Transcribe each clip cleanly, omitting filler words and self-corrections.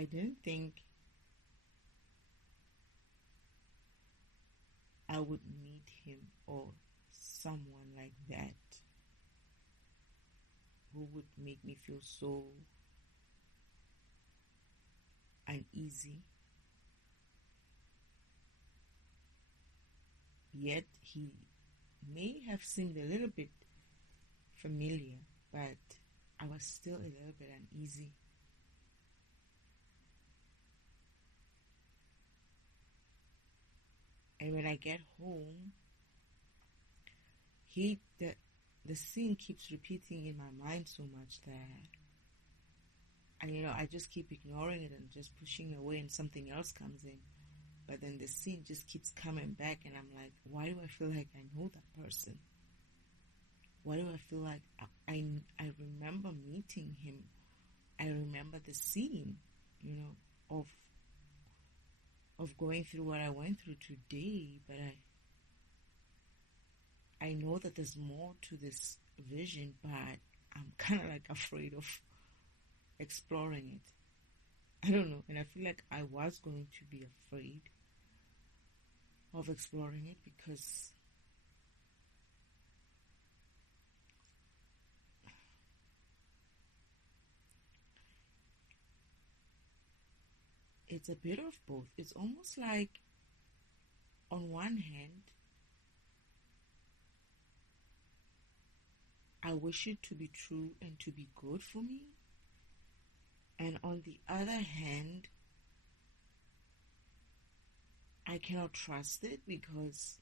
I didn't think I would meet him or someone like that who would make me feel so uneasy. Yet he may have seemed a little bit familiar, but I was still a little bit uneasy. And when I get home, the scene keeps repeating in my mind so much that I just keep ignoring it and just pushing away, and something else comes in. But then the scene just keeps coming back, and I'm like, why do I feel like I know that person? Why do I feel like I remember meeting him? I remember the scene, of going through what I went through today, but I know that there's more to this vision, but I'm kind of like afraid of exploring it. I don't know, and I feel like I was going to be afraid of exploring it because it's a bit of both. It's almost like, on one hand, I wish it to be true and to be good for me. And on the other hand, I cannot trust it because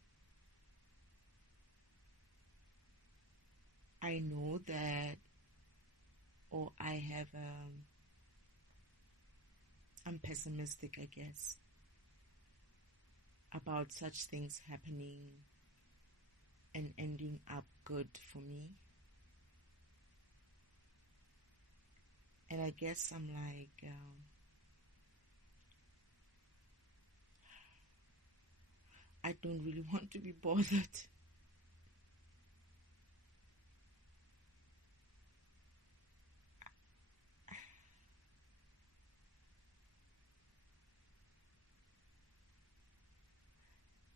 I know that, or I'm pessimistic, I guess, about such things happening and ending up good for me. And I guess I'm like, I don't really want to be bothered.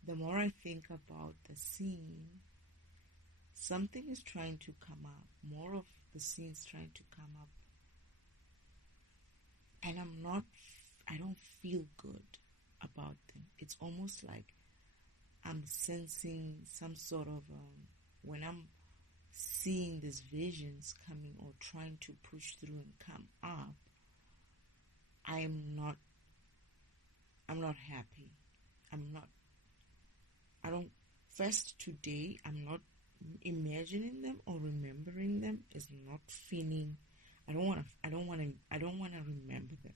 The more I think about the scene, something is trying to come up. More of the scene is trying to come up. And I don't feel good about them. It's almost like I'm sensing some sort of, when I'm seeing these visions coming or trying to push through and come up, I'm not happy. Today, I'm not imagining them or remembering them. Is not feeling, I don't want to remember them.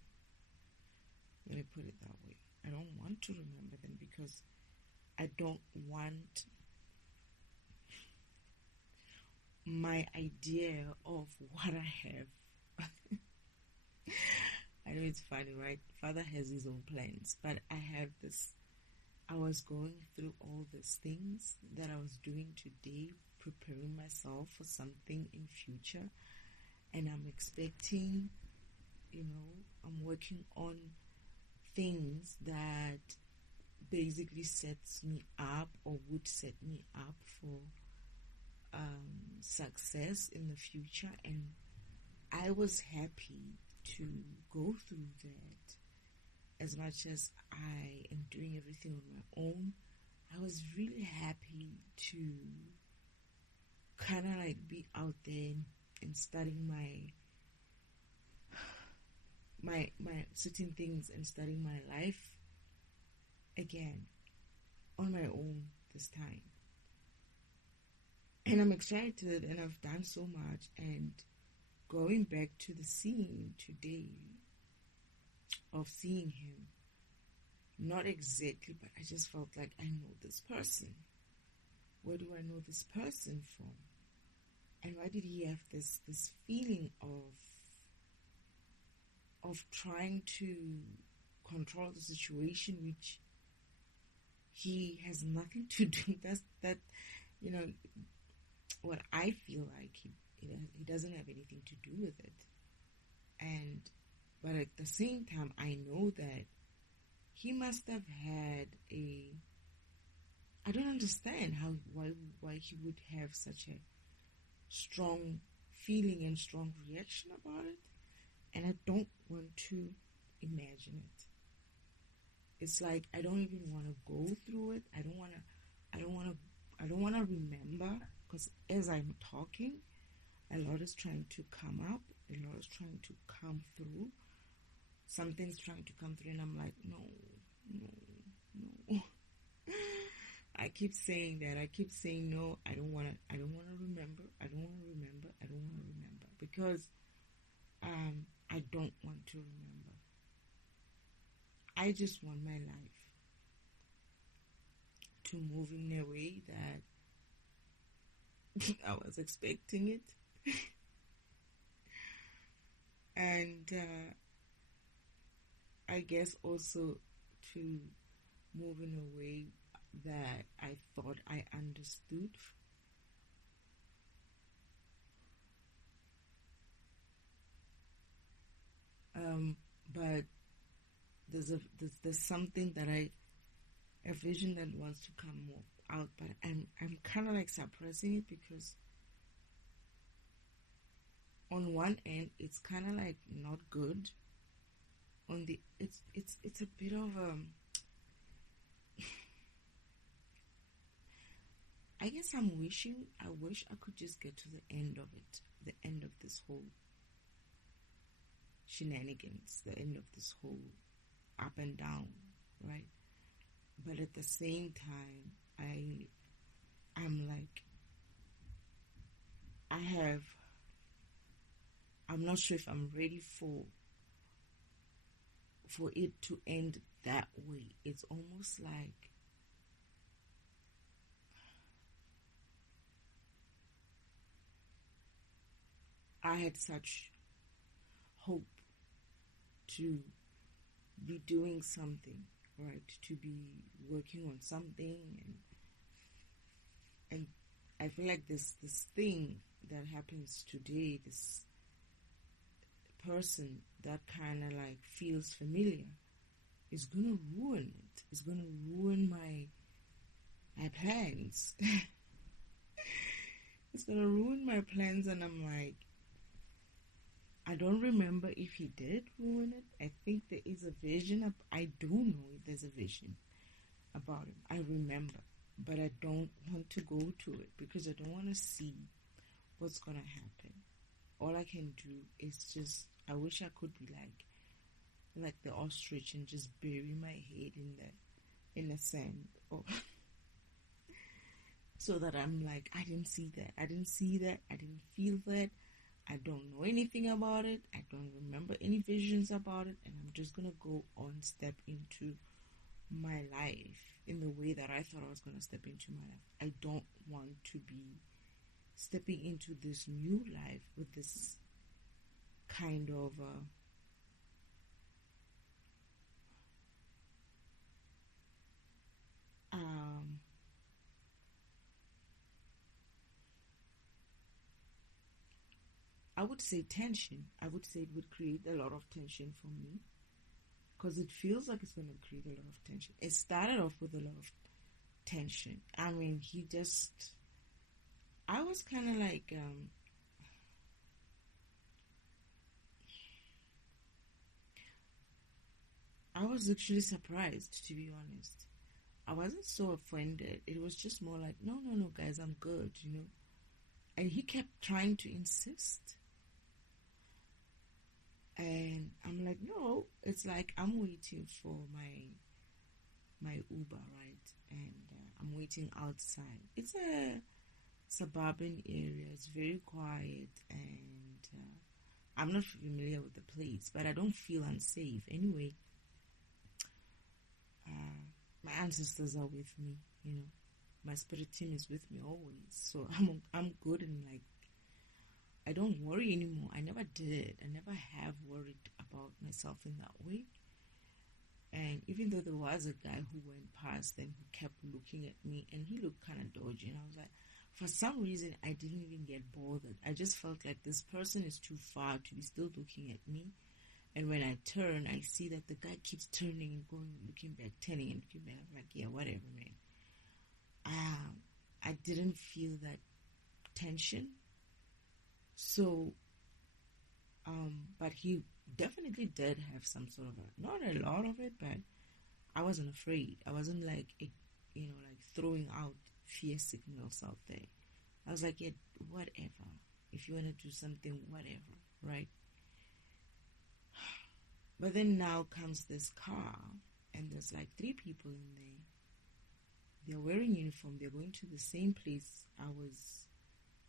Let me put it that way. I don't want to remember them because I don't want my idea of what I have. I know it's funny, right? Father has his own plans, but I was going through all these things that I was doing today, preparing myself for something in future, and I'm expecting, I'm working on things that basically sets me up or would set me up for success in the future, and I was happy to go through that. As much as I am doing everything on my own, I was really happy to kind of like be out there and studying my certain things and studying my life again on my own this time. And I'm excited, and I've done so much, and going back to the scene today of seeing him, not exactly, but I just felt like I know this person. Where do I know this person from? And why did he have this feeling of trying to control the situation, which he has nothing to do? That what I feel like he doesn't have anything to do with it. But at the same time, I know that he must have had a... I don't understand why he would have such a strong feeling and strong reaction about it. And I don't want to imagine it. It's like I don't even want to go through it. I don't want to remember, because as I'm talking, a lot is trying to come up, a lot is trying to come through. Something's trying to come through, and I'm like, no. I keep saying that. I keep saying no. I don't want to remember. I don't want to remember. I don't want to remember, because I don't want to remember. I just want my life to move in a way that I was expecting it. And I guess also to move in a way that I thought I understood. But there's something that a vision that wants to come more out, but I'm kind of like suppressing it, because on one end it's kind of like not good. On the it's a bit of I guess I wish I could just get to the end of it, the end of this whole shenanigans, the end of this whole up and down, right? But at the same time, I'm like, I'm not sure if I'm ready for it to end that way. It's almost like I had such hope to be doing something, right? To be working on something, and I feel like this thing that happens today, this person that kind of like feels familiar, is gonna ruin it. It's gonna ruin my plans. It's gonna ruin my plans, and I'm like, I don't remember if he did ruin it. I think there is a vision. I do know if there's a vision about him. I remember, but I don't want to go to it, because I don't want to see what's gonna happen. All I can do is just, I wish I could be like the ostrich and just bury my head in the sand, or so that I'm like, I didn't see that. I didn't see that. I didn't feel that. I don't know anything about it. I don't remember any visions about it. And I'm just going to go on, step into my life in the way that I thought I was going to step into my life. I don't want to be stepping into this new life with this kind of I would say tension. I would say it would create a lot of tension for me, because it feels like it's going to create a lot of tension. It started off with a lot of tension. I mean, I was kind of like, I was actually surprised, to be honest. I wasn't so offended. It was just more like, no, guys, I'm good, And he kept trying to insist. And I'm like, no, it's like I'm waiting for my Uber, right? And I'm waiting outside. It's a suburban area. It's very quiet, and I'm not familiar with the place, but I don't feel unsafe. Anyway, my ancestors are with me, My spirit team is with me always. So I'm good, and like, I don't worry anymore. I never did. I never have worried about myself in that way. And even though there was a guy who went past and who kept looking at me, and he looked kind of dodgy, and I was like, for some reason, I didn't even get bothered. I just felt like this person is too far to be still looking at me. And when I turn, I see that the guy keeps turning and going, looking back, turning and looking back. I'm like, yeah, whatever, man. I didn't feel that tension. So, but he definitely did have some sort of not a lot of it, but I wasn't afraid. I wasn't like, like throwing out fear signals out there. I was like, yeah, whatever. If you want to do something, whatever, right? But then now comes this car, and there's like 3 people in there. They're wearing uniform. They're going to the same place I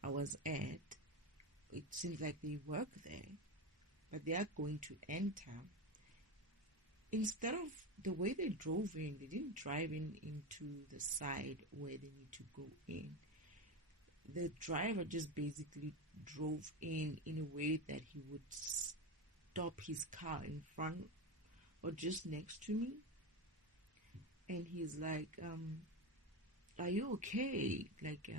was at. It seems like they work there, but they are going to enter. Instead of the way they drove in, they didn't drive into the side where they need to go in. The driver just basically drove in a way that he would stop his car in front or just next to me. And he's like, are you okay? Like,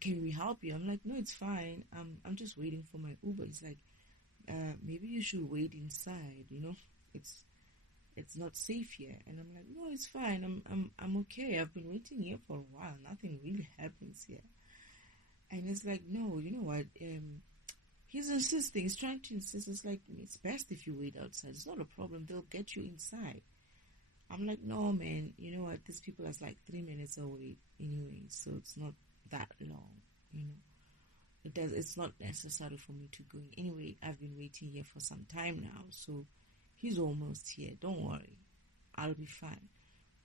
can we help you? I'm like, no, it's fine. I'm just waiting for my Uber. He's like, maybe you should wait inside, it's not safe here. And I'm like, no, it's fine. I'm okay. I've been waiting here for a while. Nothing really happens here. And it's like, no, you know what? He's insisting. He's trying to insist. It's like, it's best if you wait outside. It's not a problem. They'll get you inside. I'm like, no, man. You know what? These people are like 3 minutes away anyway, so it's not that long. It's not necessary for me to go in. Anyway, I've been waiting here for some time now, so he's almost here. Don't worry, I'll be fine.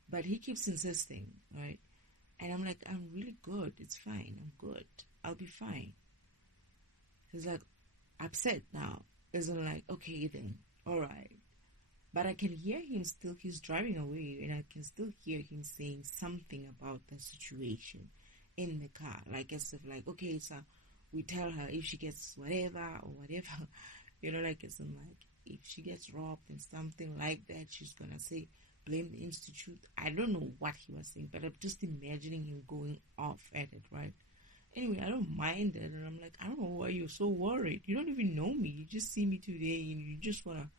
But he keeps insisting, right? And I'm like, I'm really good. It's fine. I'm good. I'll be fine. He's like upset now. Isn't like, okay then, all right. But I can hear him still. He's driving away, and I can still hear him saying something about the situation in the car, like as if like, okay, so we tell her if she gets whatever or whatever, like as in like if she gets robbed and something like that, she's gonna say blame the institute. I don't know what he was saying, but I'm just imagining him going off at it, right? Anyway, I don't mind it, and I'm like, I don't know why you're so worried. You don't even know me. You just see me today, and you just wanna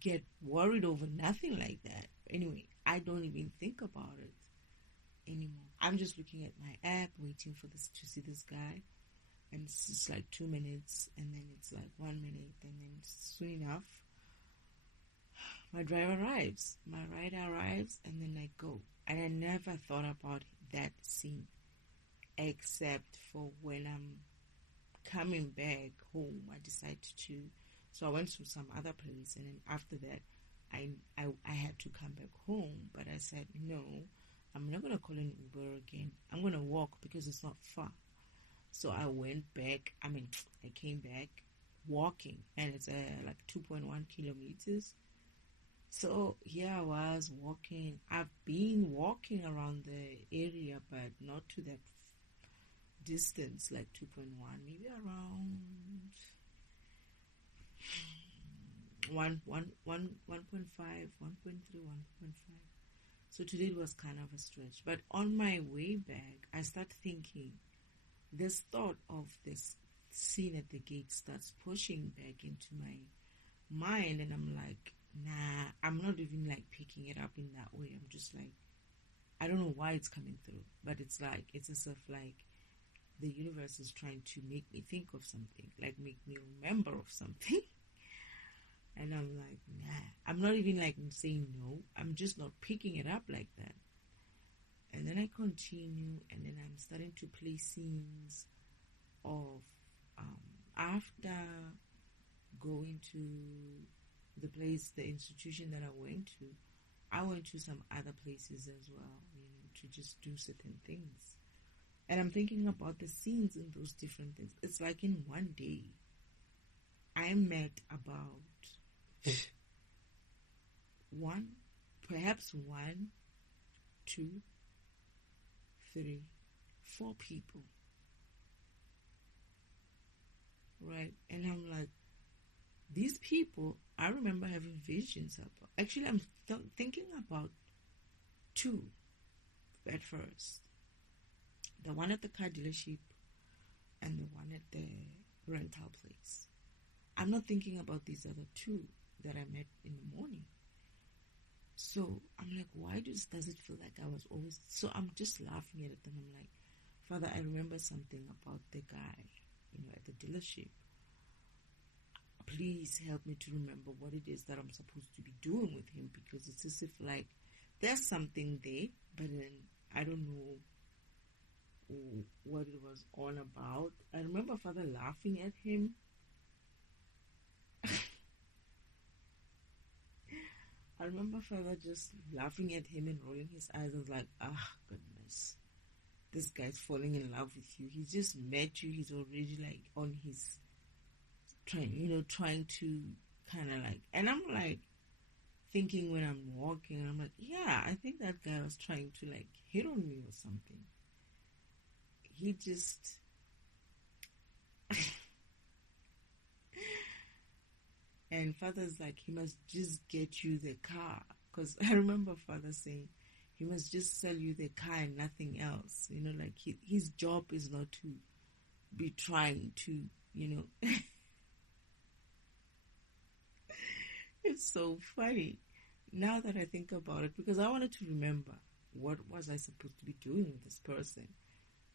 get worried over nothing like that. Anyway, I don't even think about it anymore. I'm just looking at my app, waiting for this to see this guy, and it's just like 2 minutes, and then it's like 1 minute, and then soon enough, my driver arrives, my rider arrives, and then I go. And I never thought about that scene, except for when I'm coming back home. I decided to. So I went to some other place, and then after that, I had to come back home. But I said, no, I'm not going to call an Uber again. I'm going to walk because it's not far. So I went back. I came back walking, and it's like 2.1 kilometers. So here I was walking. I've been walking around the area, but not to that distance, like 2.1, maybe around 1.5, 1.3, 1.5. So today it was kind of a stretch. But on my way back, I start thinking, this thought of this scene at the gate starts pushing back into my mind, and I'm like, nah, I'm not even like picking it up in that way. I'm just like, I don't know why it's coming through, but it's as if like the universe is trying to make me think of something, like make me remember of something. And I'm like, nah, I'm not even like saying no. I'm just not picking it up like that. And then I continue, and then I'm starting to play scenes of after going to the place, the institution that I went to some other places as well, to just do certain things. And I'm thinking about the scenes in those different things. It's like in one day, I met about perhaps 1, 2, 3, 4 people. Right? And I'm like, these people, I remember having visions about. Actually, I'm thinking about 2 at first. The one at the car dealership and the one at the rental place. I'm not thinking about these other two that I met in the morning. So I'm like, why does it feel like I was always... So I'm just laughing at it, and I'm like, Father, I remember something about the guy, at the dealership. Please help me to remember what it is that I'm supposed to be doing with him, because it's as if like there's something there, but then I don't know what it was all about. I remember Father laughing at him. I remember Father just laughing at him and rolling his eyes. I was like, goodness, this guy's falling in love with you. He just met you. He's already like on his trying to kind of like, and I'm like thinking when I'm walking, I'm like, yeah, I think that guy was trying to like hit on me or something. He just and Father's like, he must just get you the car, because I remember Father saying he must just sell you the car and nothing else, like his job is not to be trying to It's so funny now that I think about it, because I wanted to remember what was I supposed to be doing with this person.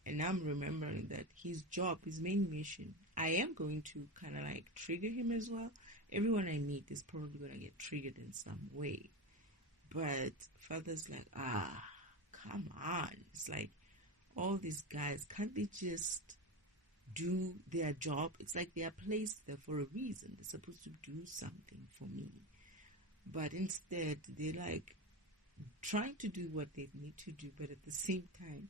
And now I'm remembering that his job, his main mission, I am going to kind of like trigger him as well. Everyone I meet is probably going to get triggered in some way. But Father's like, come on. It's like, all these guys, can't they just do their job? It's like they are placed there for a reason. They're supposed to do something for me. But instead, they're like trying to do what they need to do, but at the same time,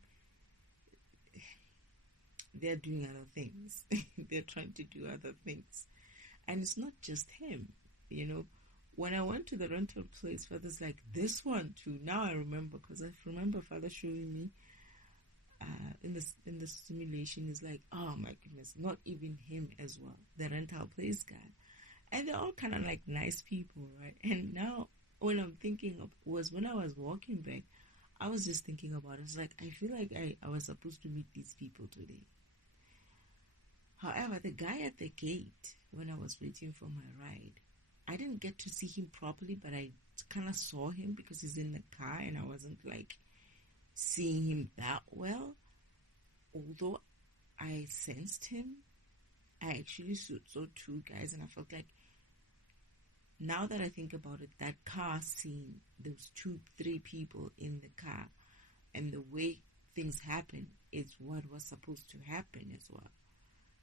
they're doing other things. They're trying to do other things. And it's not just him, When I went to the rental place, Father's like, this one too. Now I remember, because I remember Father showing me in the simulation. Is like, oh my goodness, not even him as well, the rental place guy. And they're all kind of like nice people, right? And now when I'm thinking of was when I was walking back, I was just thinking about it. It's like, I feel like I was supposed to meet these people today. However, the guy at the gate, when I was waiting for my ride, I didn't get to see him properly, but I kind of saw him because he's in the car and I wasn't like seeing him that well. Although I sensed him, I actually saw two guys, and I felt like, now that I think about it, that car scene, those 2-3 people in the car, and the way things happen is what was supposed to happen as well.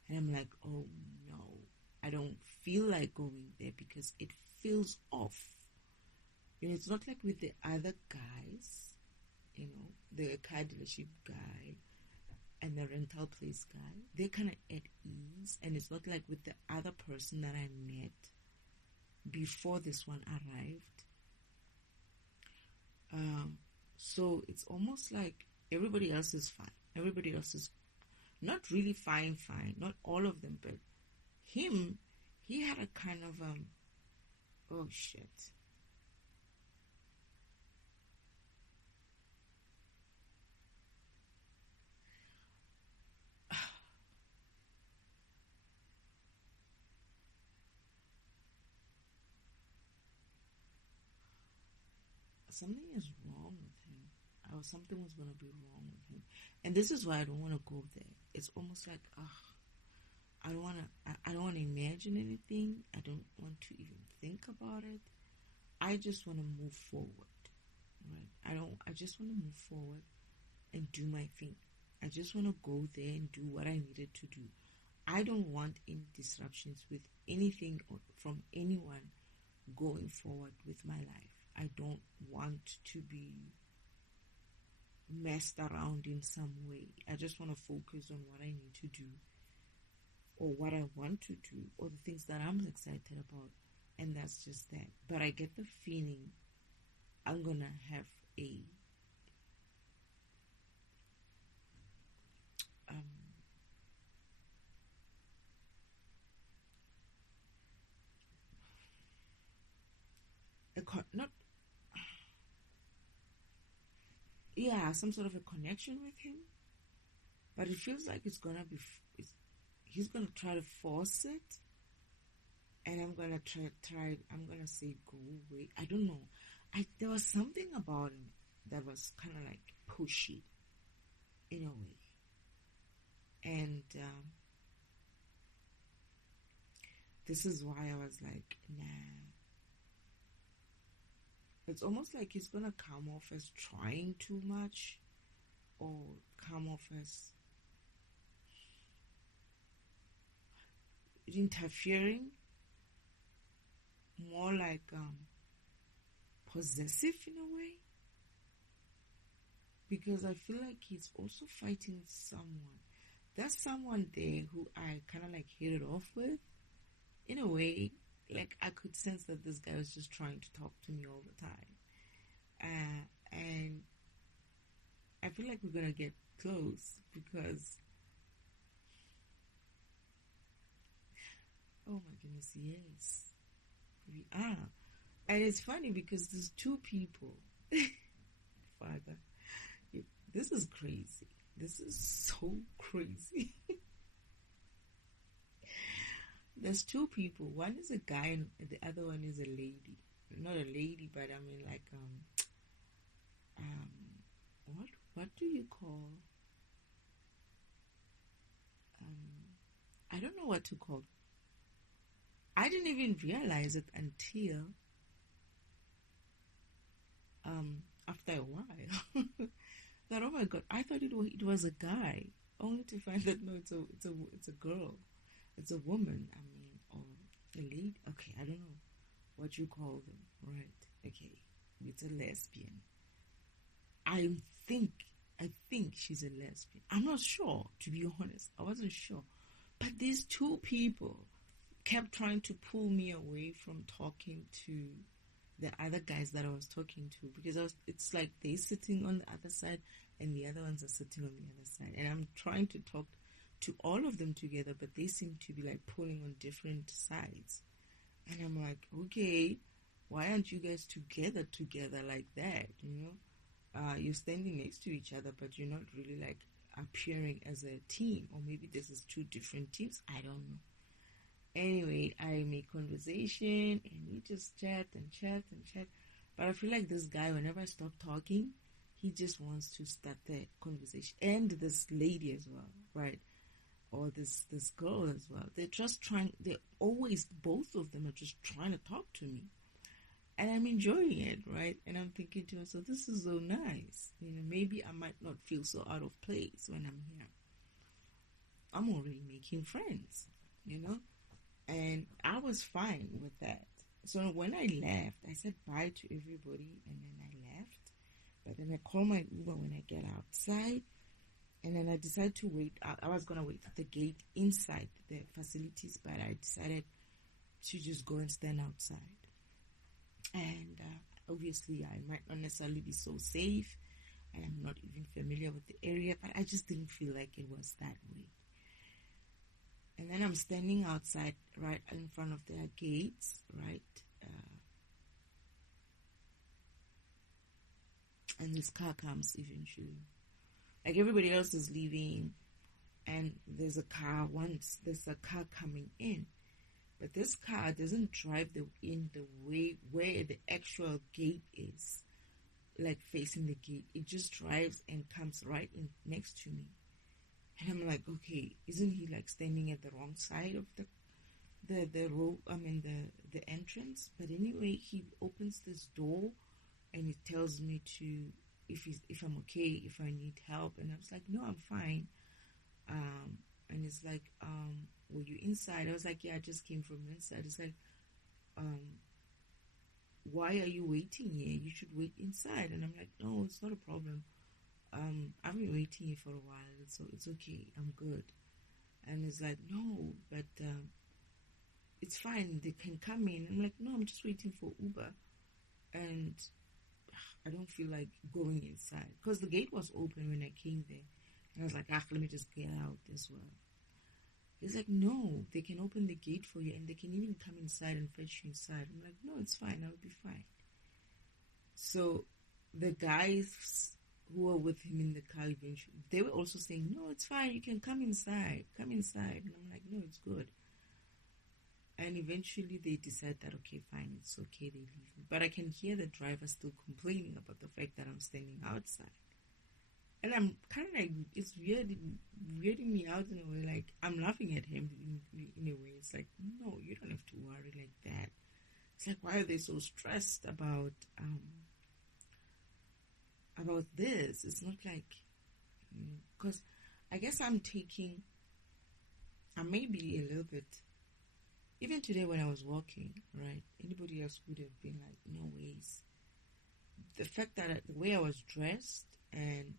And I'm like, oh no, I don't feel like going there because it feels off. It's not like with the other guys, the car dealership guy and the rental place guy, they're kind of at ease. And it's not like with the other person that I met before this one arrived. So it's almost like everybody else is fine. Everybody else is not really fine, not all of them, but him, he had a kind of, oh shit. Something is wrong with him. Something was going to be wrong with him. And this is why I don't want to go there. It's almost like, I don't want to imagine anything. I don't want to even think about it. I just want to move forward, right? I just want to move forward and do my thing. I just want to go there and do what I needed to do. I don't want any disruptions with anything or from anyone going forward with my life. I don't want to be messed around in some way. I just want to focus on what I need to do, or what I want to do, or the things that I'm excited about, and that's just that. But I get the feeling I'm gonna have a some sort of a connection with him, but it feels like he's gonna try to force it, gonna try. I'm gonna say go away. I don't know. There was something about him that was kind of like pushy in a way, and this is why I was like, nah. It's almost like he's gonna come off as trying too much, or come off as interfering, more like possessive in a way, because I feel like he's also fighting someone. There's someone there who I kind of like hit it off with in a way. Like I could sense that this guy was just trying to talk to me all the time, and I feel like we're gonna get close because, oh my goodness, yes, we are. And it's funny because there's two people. Father, this is crazy. This is so crazy. There's two people. One is a guy and the other one is a lady. Not a lady, but I mean like what do you call I don't know what to call. I didn't even realize it until after a while. That, oh my god, I thought it was a guy, only to find that no, it's a girl, it's a woman. I mean, or a lady. Okay, I don't know what you call them, right? Okay, it's a lesbian. I think I think she's a lesbian. I'm not sure, to be honest. I wasn't sure, but these two people kept trying to pull me away from talking to the other guys that I was talking to, because it's like they sitting on the other side and the other ones are sitting on the other side, and I'm trying to talk to all of them together, but they seem to be like pulling on different sides, and I'm like, okay, why aren't you guys together like that? You're standing next to each other, but you're not really like appearing as a team, or maybe this is two different teams. I don't know. Anyway, I make conversation and we just chat and chat and chat. But I feel like this guy, whenever I stop talking, he just wants to start the conversation. And this lady as well, right? Or this girl as well. Both of them are just trying to talk to me. And I'm enjoying it, right? And I'm thinking to myself, this is so nice. Maybe I might not feel so out of place when I'm here. I'm already making friends, And I was fine with that. So when I left, I said bye to everybody, and then I left. But then I called my Uber when I get outside, and then I decided to wait. I was going to wait at the gate inside the facilities, but I decided to just go and stand outside. And obviously, I might not necessarily be so safe, and I'm not even familiar with the area, but I just didn't feel like it was that way. And then I'm standing outside right in front of their gates, right? And this car comes eventually. Like everybody else is leaving, and there's a car coming in. But this car doesn't drive in the way where the actual gate is, like facing the gate. It just drives and comes right in next to me. And I'm like, okay, isn't he like standing at the wrong side of the road? I mean the entrance. But anyway, he opens this door, and he tells me to if I'm okay, if I need help. And I was like, no, I'm fine. And it's like, were you inside? I was like, yeah, I just came from inside. It's like, why are you waiting here? You should wait inside. And I'm like, no, it's not a problem. I've been waiting here for a while, so it's okay. I'm good. And it's like, no, but it's fine. They can come in. I'm like, no, I'm just waiting for Uber, and I don't feel like going inside because the gate was open when I came there, and I was like, let me just get out as well. He's like, no, they can open the gate for you, and they can even come inside and fetch you inside. I'm like, no, it's fine. I'll be fine. So the guys who were with him in the car eventually, they were also saying, no, it's fine, you can come inside. And I'm like, no, it's good. And eventually they decide that, okay, fine, it's okay, they leave me. But I can hear the driver still complaining about the fact that I'm standing outside. And I'm kind of like, it's weirding me out in a way. Like, I'm laughing at him in a way. It's like, no, you don't have to worry like that. It's like, why are they so stressed about this? It's not like, because I guess I may be a little bit, even today when I was walking, right? Anybody else would have been like, no ways. The fact that the way I was dressed and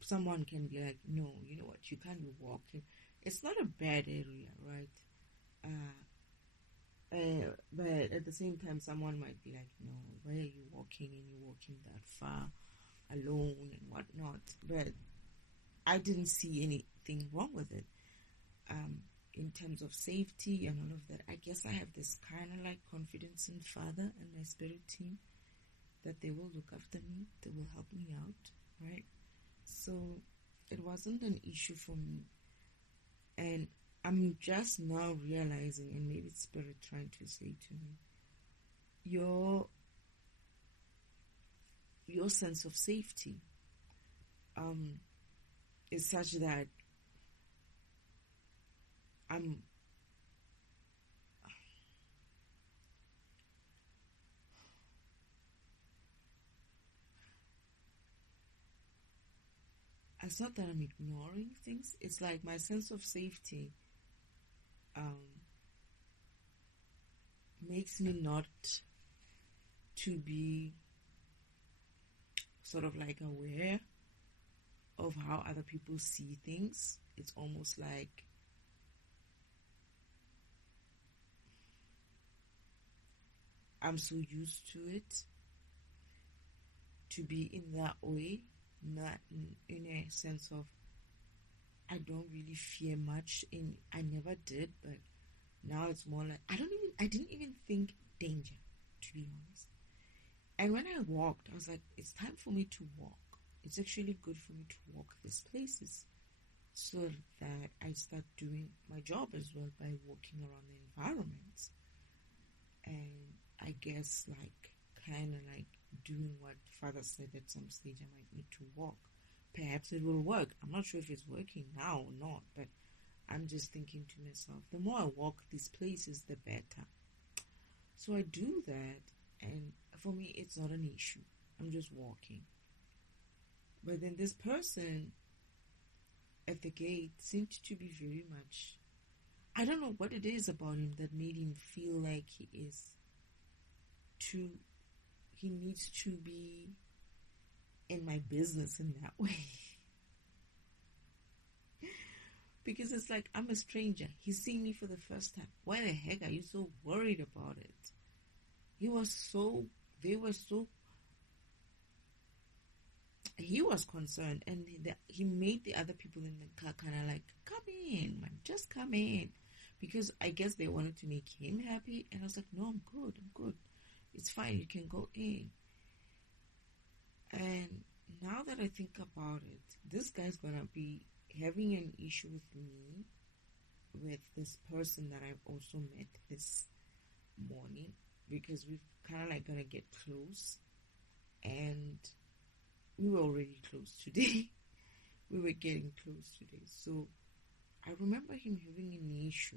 someone can be like, no, you know what, you can't be walking. It's not a bad area, right? But at the same time, someone might be like, no, why are you walking and you're walking that far alone and whatnot? But I didn't see anything wrong with it. In terms of safety and all of that, I guess I have this kind of like confidence in Father and my spirit team that they will look after me, they will help me out, right? So it wasn't an issue for me. And I'm just now realizing, and maybe it's Spirit trying to say to me, your sense of safety is such that it's not that I'm ignoring things. It's like my sense of safety makes me not to be sort of like aware of how other people see things. It's almost like I'm so used to it to be in that way, not in a sense of I don't really fear much. I never did, but now it's more like I didn't even think danger, to be honest. And when I walked, I was like, it's time for me to walk. It's actually good for me to walk these places so that I start doing my job as well by walking around the environment. And I guess like kind of like doing what Father said at some stage I might need to walk. Perhaps it will work. I'm not sure if it's working now or not, but I'm just thinking to myself, the more I walk these places, the better. So I do that, and for me, it's not an issue. I'm just walking. But then this person at the gate seemed to be very much, I don't know what it is about him that made him feel like he needs to be in my business in that way. Because it's like, I'm a stranger. He's seeing me for the first time. Why the heck are you so worried about it? He was concerned, and he made the other people in the car kind of like, come in, man, just come in. Because I guess they wanted to make him happy, and I was like, no, I'm good. It's fine, you can go in. And now that I think about it, this guy's gonna be having an issue with me, with this person that I've also met this morning, because we've kind of like gonna get close, and we were already close today. We were getting close today. So I remember him having an issue.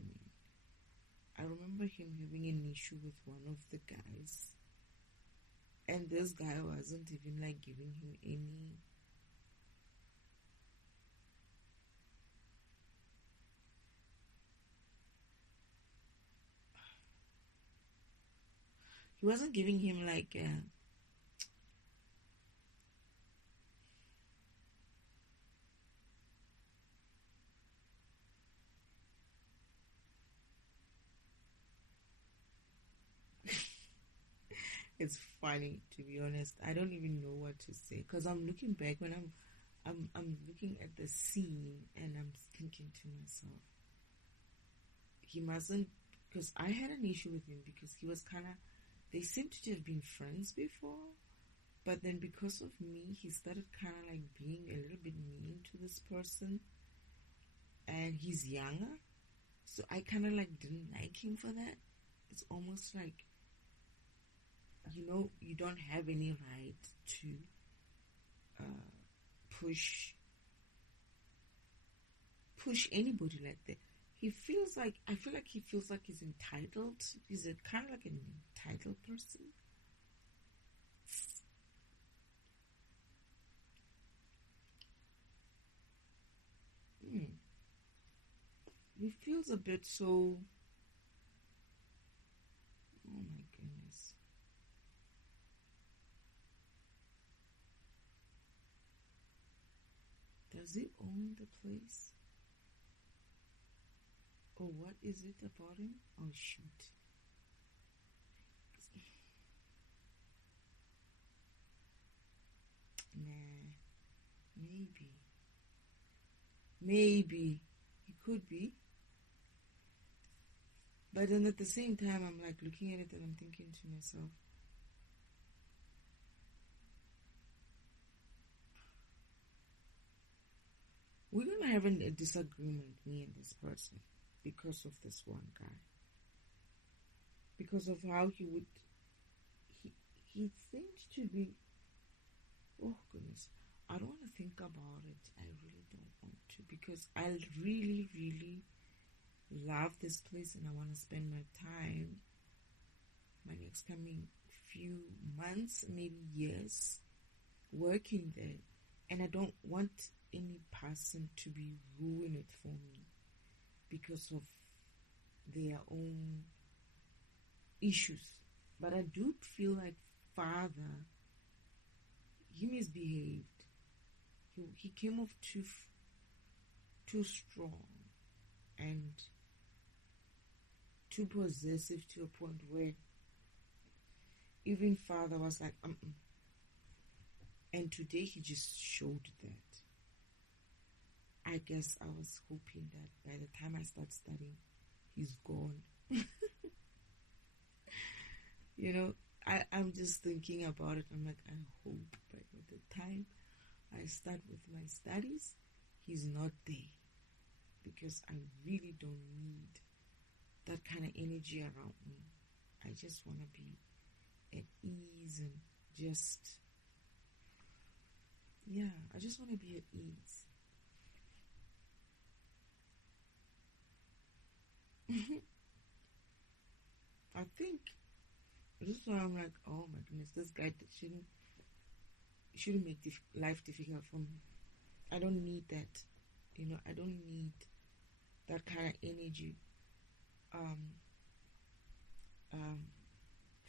I remember him having an issue with one of the guys. And this guy wasn't even like giving him any... He wasn't giving him like... It's funny, to be honest. I don't even know what to say, because I'm looking back when I'm looking at the scene, and I'm thinking to myself, he mustn't, because I had an issue with him because he was kind of, they seemed to have been friends before, but then because of me, he started kind of like being a little bit mean to this person, and he's younger, So I kind of like didn't like him for that. It's almost like, you don't have any right to push anybody like that. I feel like he feels like he's entitled. He's a kind of like an entitled person. He feels a bit so. Oh my goodness. Does he own the place? Or what is it about him? Oh shoot. Nah, maybe. Maybe. He could be. But then at the same time, I'm like looking at it and I'm thinking to myself, we're going to have a disagreement, me and this person, because of this one guy. Because of how he seems to be, oh goodness, I don't want to think about it. I really don't want to, because I really, really love this place and I want to spend my next coming few months, maybe years, working there. And I don't want any person to be ruining it for me because of their own issues. But I do feel like Father, he misbehaved. He came off too strong and too possessive to a point where even Father was like, And today he just showed that. I guess I was hoping that by the time I start studying, he's gone. I'm just thinking about it. I'm like, I hope by the time I start with my studies, he's not there. Because I really don't need that kind of energy around me. I just want to be at ease and I just want to be at ease. I think this is why I'm like, oh my goodness, this guy shouldn't make life difficult for me. I don't need that. I don't need that kind of energy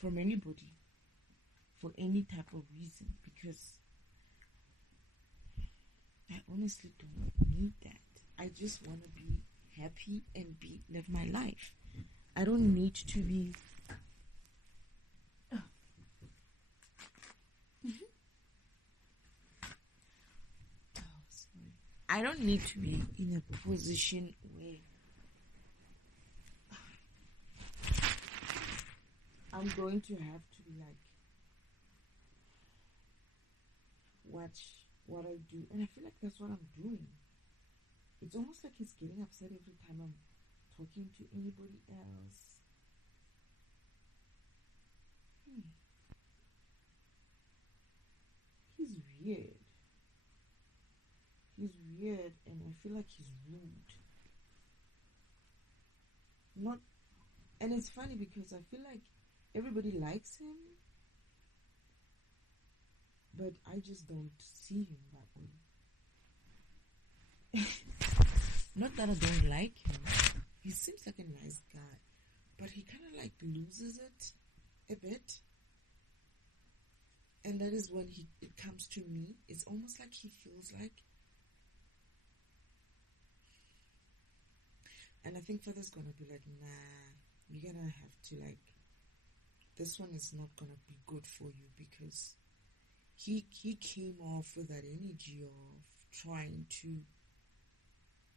from anybody for any type of reason, because I honestly don't need that. I just want to be happy and live my life. I don't need to be I don't need to be in a position where I'm going to have to like watch what I do, and I feel like that's what I'm doing. It's almost like he's getting upset every time I'm talking to anybody else. He's weird. He's weird, and I feel like he's rude. And it's funny because I feel like everybody likes him, but I just don't see him that way. Not that I don't like him. He seems like a nice guy, but he kind of like loses it a bit. And that is when it comes to me. It's almost like he feels like, and I think Father's gonna be like, nah, you're gonna have to like, this one is not gonna be good for you, because he came off with that energy of trying to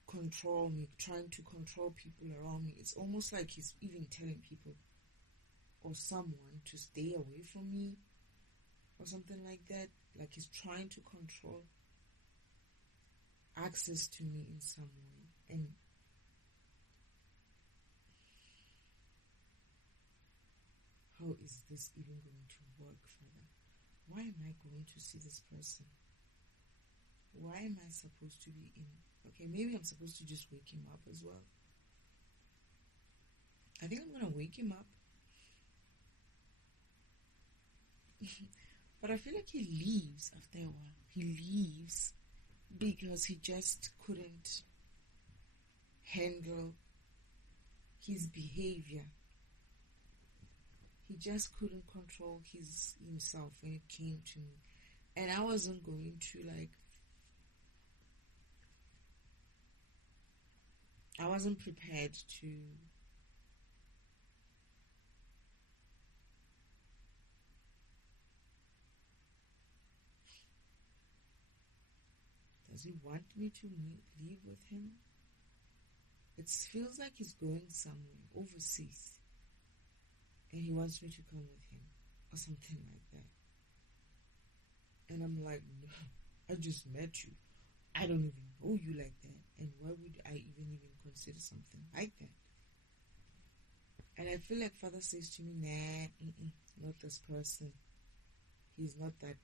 control me, trying to control people around me. It's almost like he's even telling people or someone to stay away from me or something like that. Like he's trying to control access to me in some way. And how is this even going to work, Father? Why am I going to see this person? Why am I supposed to be in? Okay, maybe I'm supposed to just wake him up as well. I think I'm going to wake him up. But I feel like he leaves after a while. He leaves because he just couldn't handle his behavior. He just couldn't control himself when it came to me. And I wasn't going to I wasn't prepared to Does he want me to leave with him? It feels like he's going somewhere overseas and he wants me to come with him or something like that. And I'm like, no, I just met you. I don't even know you like that. And why would I even consider something like that? And I feel like Father says to me, nah, not this person. He's not that.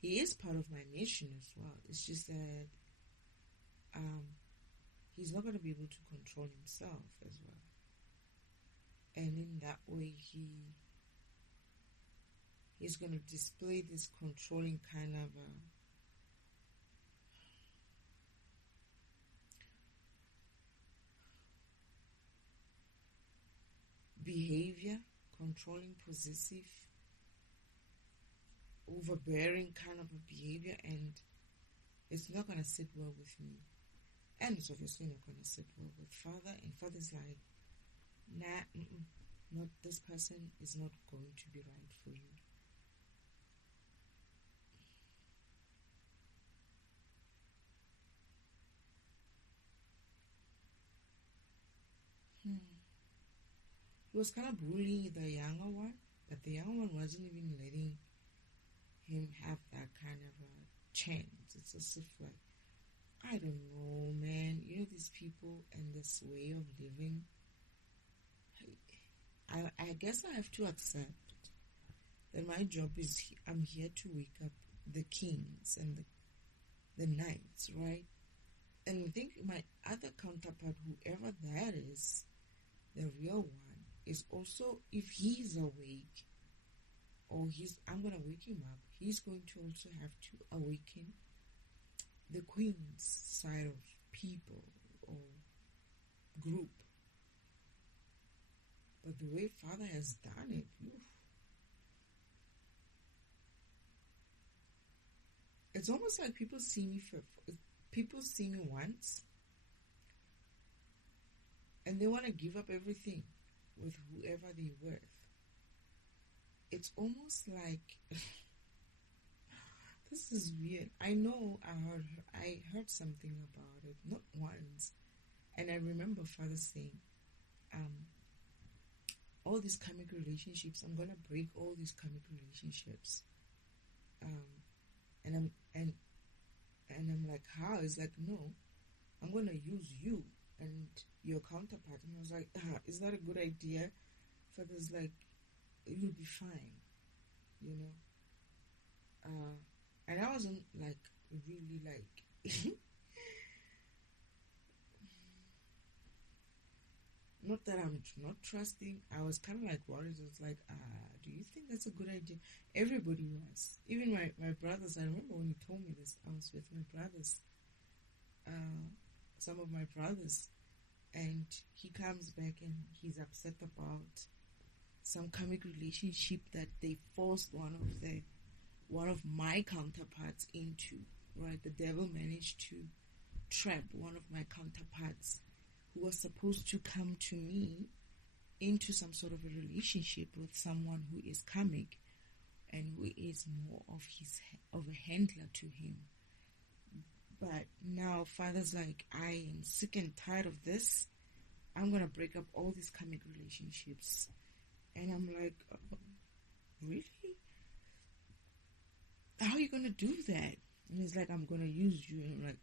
He is part of my mission as well. It's just that he's not going to be able to control himself as well. And in that way, he's going to display this controlling kind of behavior, controlling, possessive, overbearing kind of a behavior, and it's not going to sit well with me. And it's obviously not going to sit well with Father. And Father's like, nah, not this person is not going to be right for you. He was kind of bullying the younger one, but the younger one wasn't even letting him have that kind of a chance. It's as if like, I don't know, man. You know, these people and this way of living. I guess I have to accept that my job is I'm here to wake up the kings and the knights, right? And I think my other counterpart, whoever that is, the real one, is also, if he's awake, or I'm going to wake him up, he's going to also have to awaken the queen's side of people or group. But the way Father has done it, it's almost like people see me once and they want to give up everything with whoever they're with. It's almost like this is weird. I know I heard something about it, not once, and I remember Father saying, all these karmic relationships, I'm gonna break all these karmic relationships. And I'm like, how? It's like, no, I'm gonna use you and your counterpart. And I was like, is that a good idea? Father's like, you'll be fine, you know. And I wasn't like really like not that I'm not trusting. I was kind of like worried. I was like, do you think that's a good idea? Everybody was. Even my brothers. I remember when he told me this, I was with my brothers. Some of my brothers. And he comes back and he's upset about some karmic relationship that they forced one of my counterparts into, right? The devil managed to trap one of my counterparts who was supposed to come to me into some sort of a relationship with someone who is karmic and who is more of a handler to him. But now Father's like, I am sick and tired of this. I'm going to break up all these karmic relationships. And I'm like, really? How are you going to do that? And he's like, I'm going to use you. And I'm like,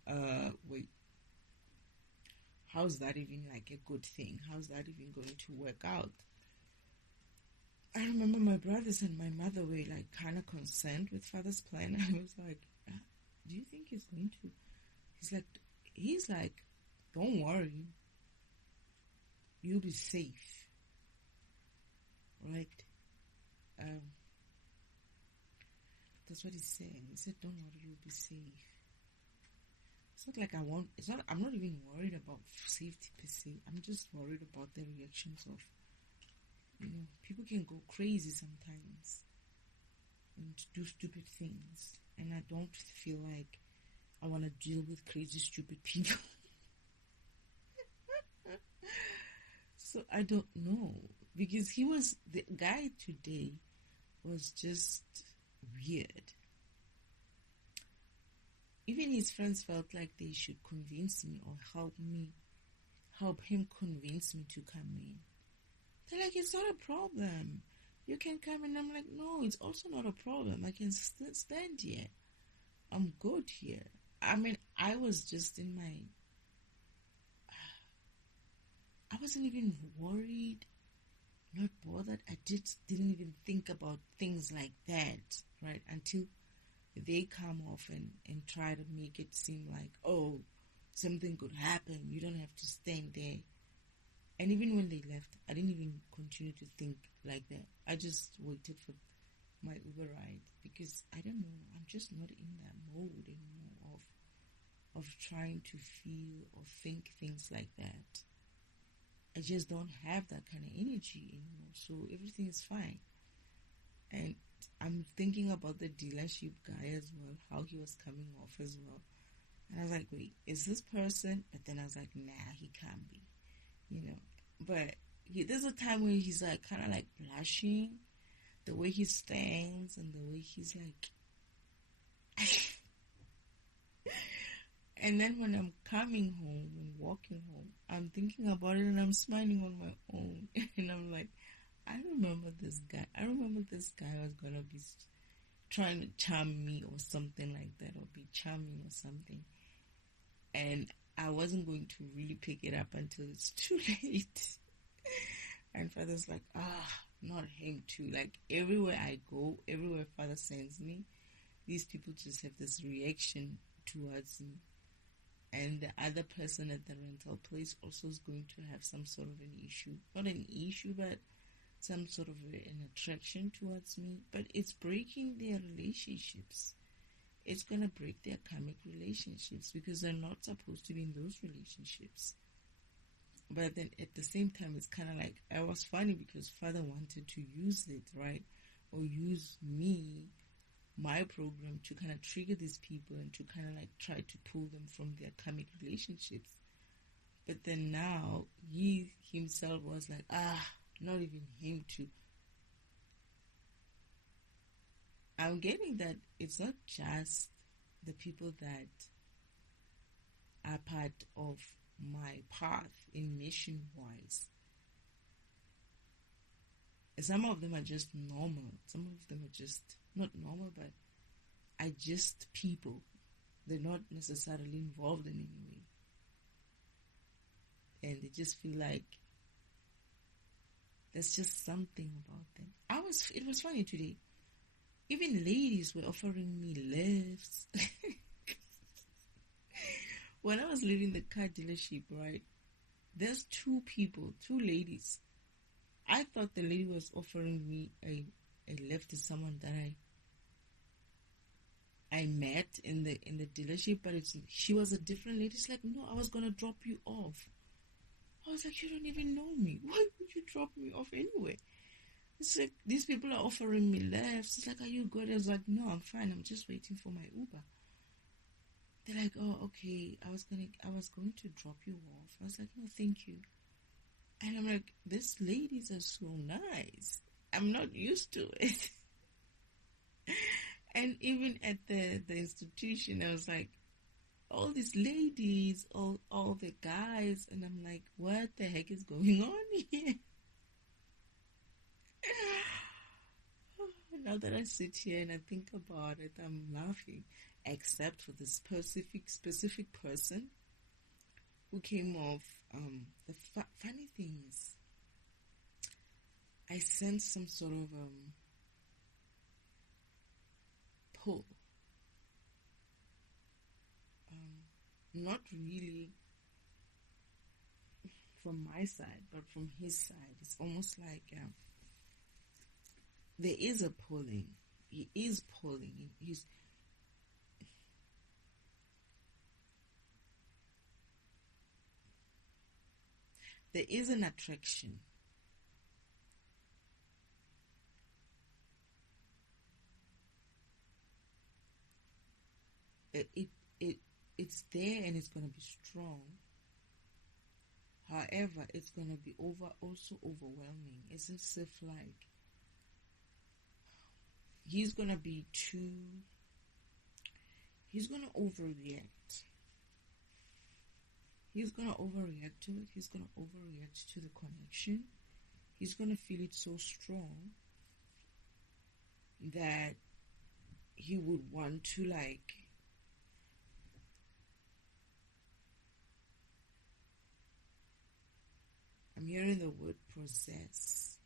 wait. How's that even like a good thing? How's that even going to work out? I remember my brothers and my mother were like kind of concerned with father's plan. I was like, do you think he's going to? He's like, don't worry, you'll be safe, right? Um, that's what he said. He said, don't worry, you'll be safe. It's not like I'm not even worried about safety per se. I'm just worried about the reactions of, people can go crazy sometimes and do stupid things. And I don't feel like I want to deal with crazy, stupid people. So I don't know. Because the guy today was just weird. Even his friends felt like they should convince me or help him convince me to come in. They're like, it's not a problem. You can come in. I'm like, no, it's also not a problem. I can stand here. I'm good here. I mean, I was just I wasn't even worried, not bothered. I didn't even think about things like that, right? Until they come off and try to make it seem like, oh, something could happen. You don't have to stand there. And even when they left, I didn't even continue to think like that. I just waited for my Uber ride because I don't know. I'm just not in that mode anymore of trying to feel or think things like that. I just don't have that kind of energy anymore. So everything is fine. And I'm thinking about the dealership guy as well, how he was coming off as well. And I was like, wait, is this person? But then I was like, nah, he can't be, But there's a time where he's like kind of like blushing, the way he stands and the way he's like. And then when I'm coming home and walking home, I'm thinking about it and I'm smiling on my own. And I'm like, I remember this guy. I remember this guy was going to be trying to charm me or something like that, or be charming or something. And I wasn't going to really pick it up until it's too late. And Father's like, not him too. Like everywhere I go, everywhere Father sends me, these people just have this reaction towards me. And the other person at the rental place also is going to have some sort of an issue. Not an issue, but some sort of an attraction towards me. But it's breaking their relationships. It's going to break their karmic relationships because they're not supposed to be in those relationships. But then at the same time, it's kind of like, it was funny because Father wanted to use it, right? Or use me, my program, to kind of trigger these people and to kind of like try to pull them from their karmic relationships. But then now, he himself was like, not even him too. I'm getting that it's not just the people that are part of my path in mission-wise. Some of them are just normal. Some of them are just not normal, but are just people. They're not necessarily involved in any way. And they just feel like there's just something about them. It was funny today. Even ladies were offering me lifts. When I was leaving the car dealership, right, there's two ladies. I thought the lady was offering me a lift to someone that I met in the dealership, but she was a different lady. She's like, no, I was gonna drop you off. I was like, you don't even know me. Why would you drop me off anyway? It's like, these people are offering me lifts. It's like, are you good? I was like, no, I'm fine. I'm just waiting for my Uber. They're like, oh, okay. I was going to drop you off. I was like, no, thank you. And I'm like, these ladies are so nice. I'm not used to it. And even at the institution, I was like, all these ladies, all the guys, and I'm like, what the heck is going on here? Now that I sit here and I think about it, I'm laughing, except for this specific person who came off. The funny thing is, I sense some sort of pull. Not really from my side, but from his side. It's almost like there is a pulling. He is pulling. There is an attraction. It's there and it's going to be strong. However, it's going to be also overwhelming. It's as if like he's going to overreact. He's going to overreact to it. He's going to overreact to the connection. He's going to feel it so strong that he would want to like I'm hearing the word possess.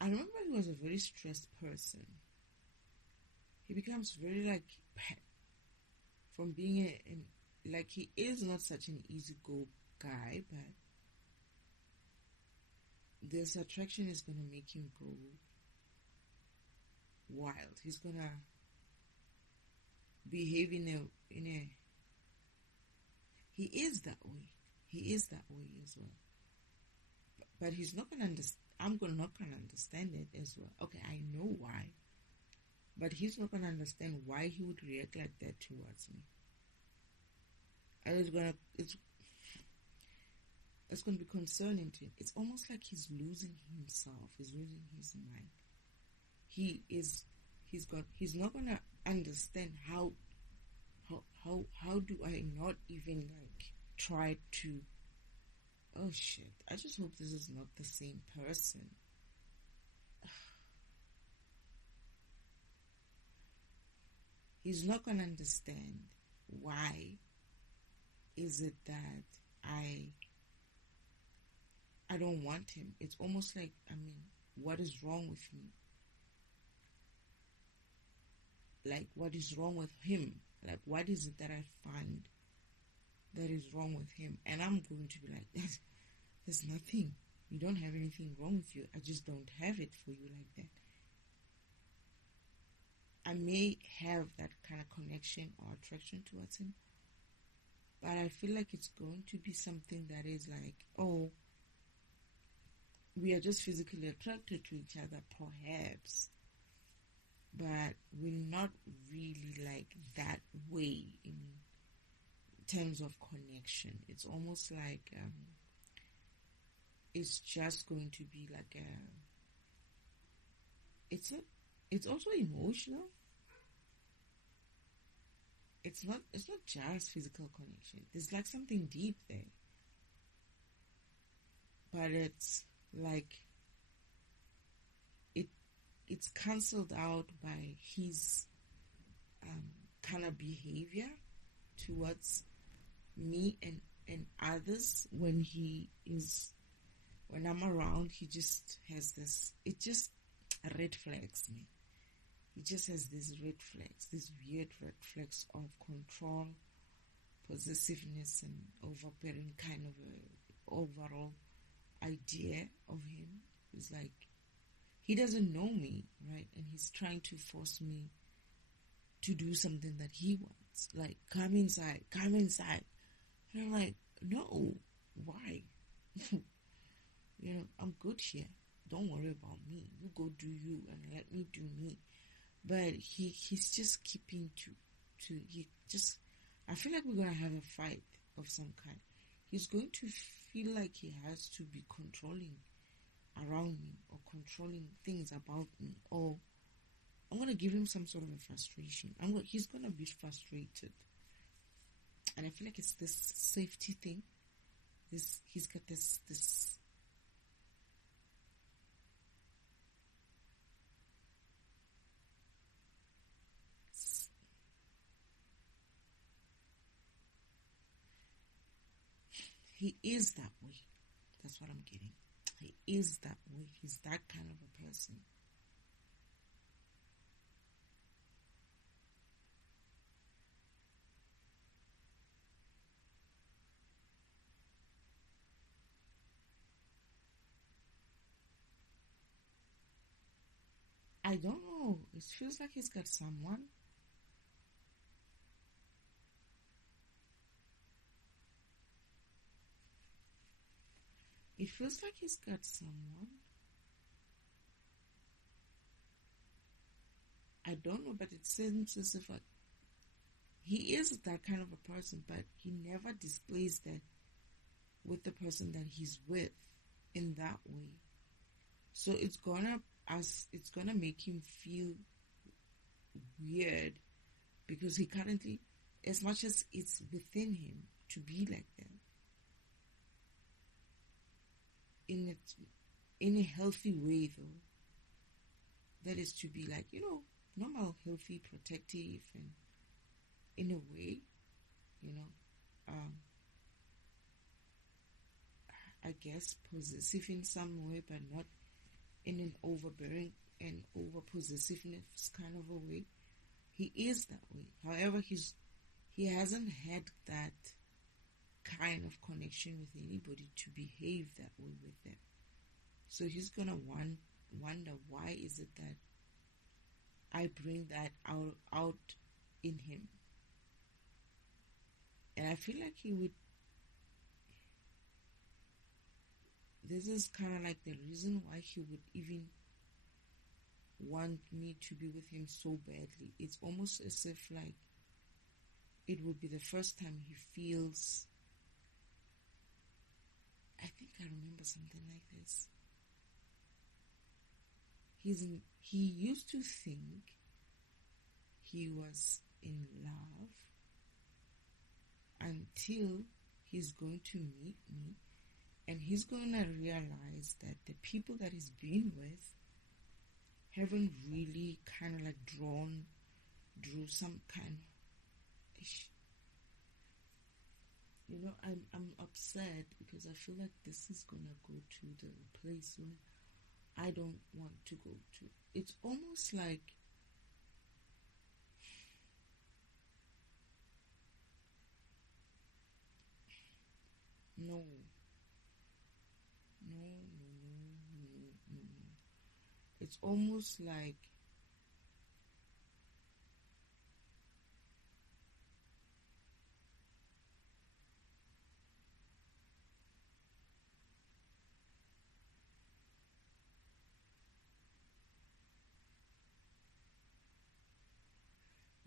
I remember he was a very stressed person. He becomes very like from being like he is not such an easy go guy, but this attraction is gonna make him go wild. He's gonna behave in a he is that way. He is that way as well. But he's not gonna understand. Not gonna understand it as well. Okay, I know why. But he's not gonna understand why he would react like that towards me. And it's gonna be concerning to him. It's almost like he's losing himself. He's losing his mind. He's not gonna understand how do I not even like try to, oh shit, I just hope this is not the same person. He's not gonna understand why is it that I don't want him. It's almost like, what is wrong with me? Like, what is wrong with him? Like, what is it that I find that is wrong with him? And I'm going to be like, there's nothing. You don't have anything wrong with you. I just don't have it for you like that. I may have that kind of connection or attraction towards him, but I feel like it's going to be something that is like, oh, we are just physically attracted to each other, perhaps, but we're not really like that way in terms of connection. It's almost like it's just going to be like it's also emotional. It's not just physical connection. There's like something deep there. But it's like it's cancelled out by his kind of behavior towards me and others when I'm around. He just has this, it just red flags me. He just has these red flags, these weird red flags of control, possessiveness, and overbearing kind of a overall idea of him. It's like he doesn't know me, right? And he's trying to force me to do something that he wants. Like, come inside. And I'm like, no, why? I'm good here. Don't worry about me. You go do you and let me do me. But he's just keeping I feel like we're going to have a fight of some kind. He's going to feel like he has to be controlling around me or controlling things about me, or I'm going to give him some sort of a frustration. He's going to be frustrated. And I feel like it's this safety thing. He's got this he is that way. That's what I'm getting. He is that way. He's that kind of a person. I don't know. It feels like he's got someone. It feels like he's got someone. I don't know, but it seems as if he is that kind of a person, but he never displays that with the person that he's with in that way. So it's gonna make him feel weird because he currently, as much as it's within him to be like that, in a healthy way though, that is to be like, normal, healthy, protective, and in a way, you know, I guess possessive in some way, but not in an overbearing and over possessiveness kind of a way. He is that way. However, he hasn't had that kind of connection with anybody to behave that way with them. So he's gonna wonder, why is it that I bring that out in him? And I feel like he would. This is kind of like the reason why he would even want me to be with him so badly. It's almost as if like it would be the first time he feels. I think I remember something like this. He used to think he was in love until he's going to meet me, and he's going to realize that the people that he's been with haven't really kind of like drew some kind of, I'm upset because I feel like this is going to go to the place where I don't want to go to. It's almost like no. It's almost like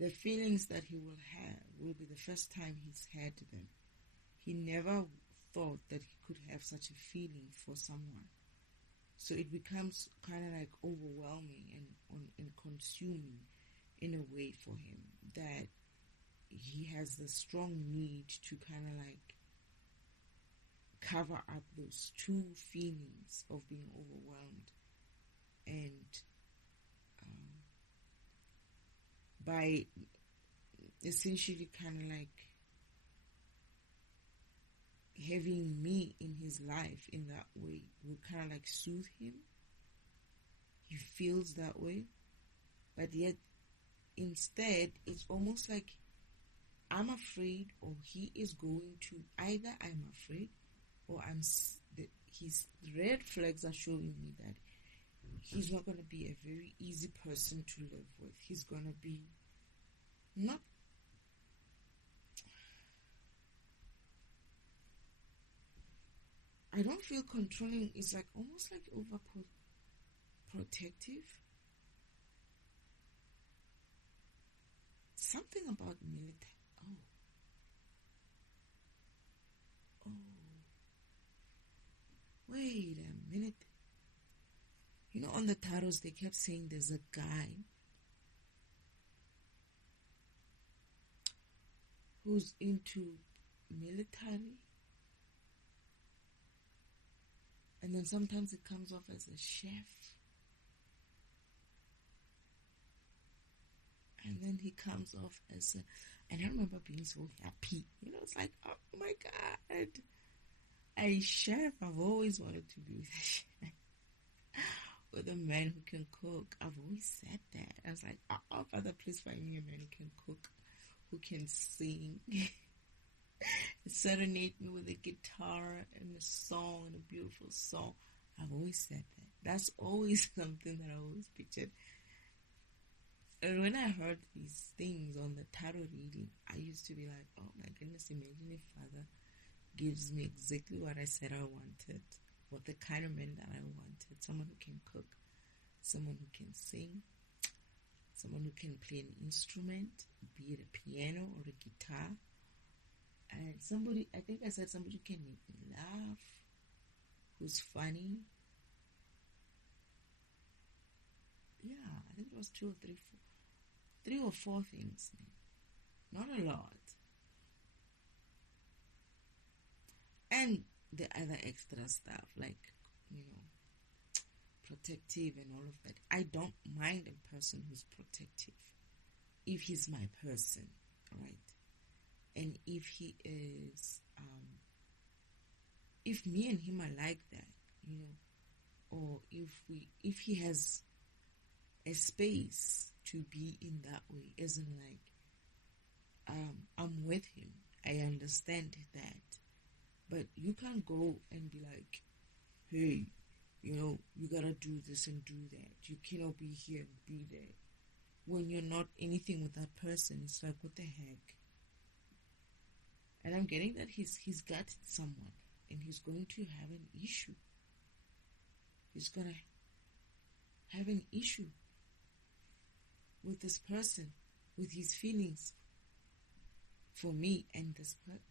the feelings that he will have will be the first time he's had them. He never thought that he could have such a feeling for someone. So it becomes kind of like overwhelming and consuming in a way for him, that he has the strong need to kind of like cover up those two feelings of being overwhelmed, and by essentially kind of like having me in his life in that way will kind of like soothe him. He feels that way, but yet instead it's almost like I'm afraid, or he is going to, either I'm afraid or his red flags are showing me that he's not going to be a very easy person to live with. He's going to be not. I don't feel controlling. It's like almost like protective. Something about military. Oh, wait a minute. On the tarots they kept saying there's a guy who's into military, and then sometimes it comes off as a chef, and then he comes off as a, and I remember being so happy. It's like, oh my God. a chef. I've always wanted to be with a chef. With a man who can cook. I've always said that. I was like, oh, Father, please find me a man who can cook, who can sing, serenade me with a guitar and a song, and a beautiful song. I've always said that. That's always something that I always pictured. And when I heard these things on the tarot reading, I used to be like, oh my goodness, imagine if Father gives me exactly what I said I wanted, what the kind of man that I wanted. Someone who can cook, someone who can sing, someone who can play an instrument, be it a piano or a guitar. And somebody, I think I said somebody who can make me laugh, who's funny. Yeah, I think it was 2 or 3, 3 or 4 things. Not a lot. And the other extra stuff, like, protective and all of that. I don't mind a person who's protective if he's my person, right? And if he is, if me and him are like that, or if he has a space to be in that way, isn't like, I'm with him. I understand that. But you can't go and be like, hey, you gotta do this and do that. You cannot be here and be there. When you're not anything with that person, it's like, what the heck? And I'm getting that he's got someone, and he's going to have an issue. He's gonna have an issue with this person, with his feelings for me and this person.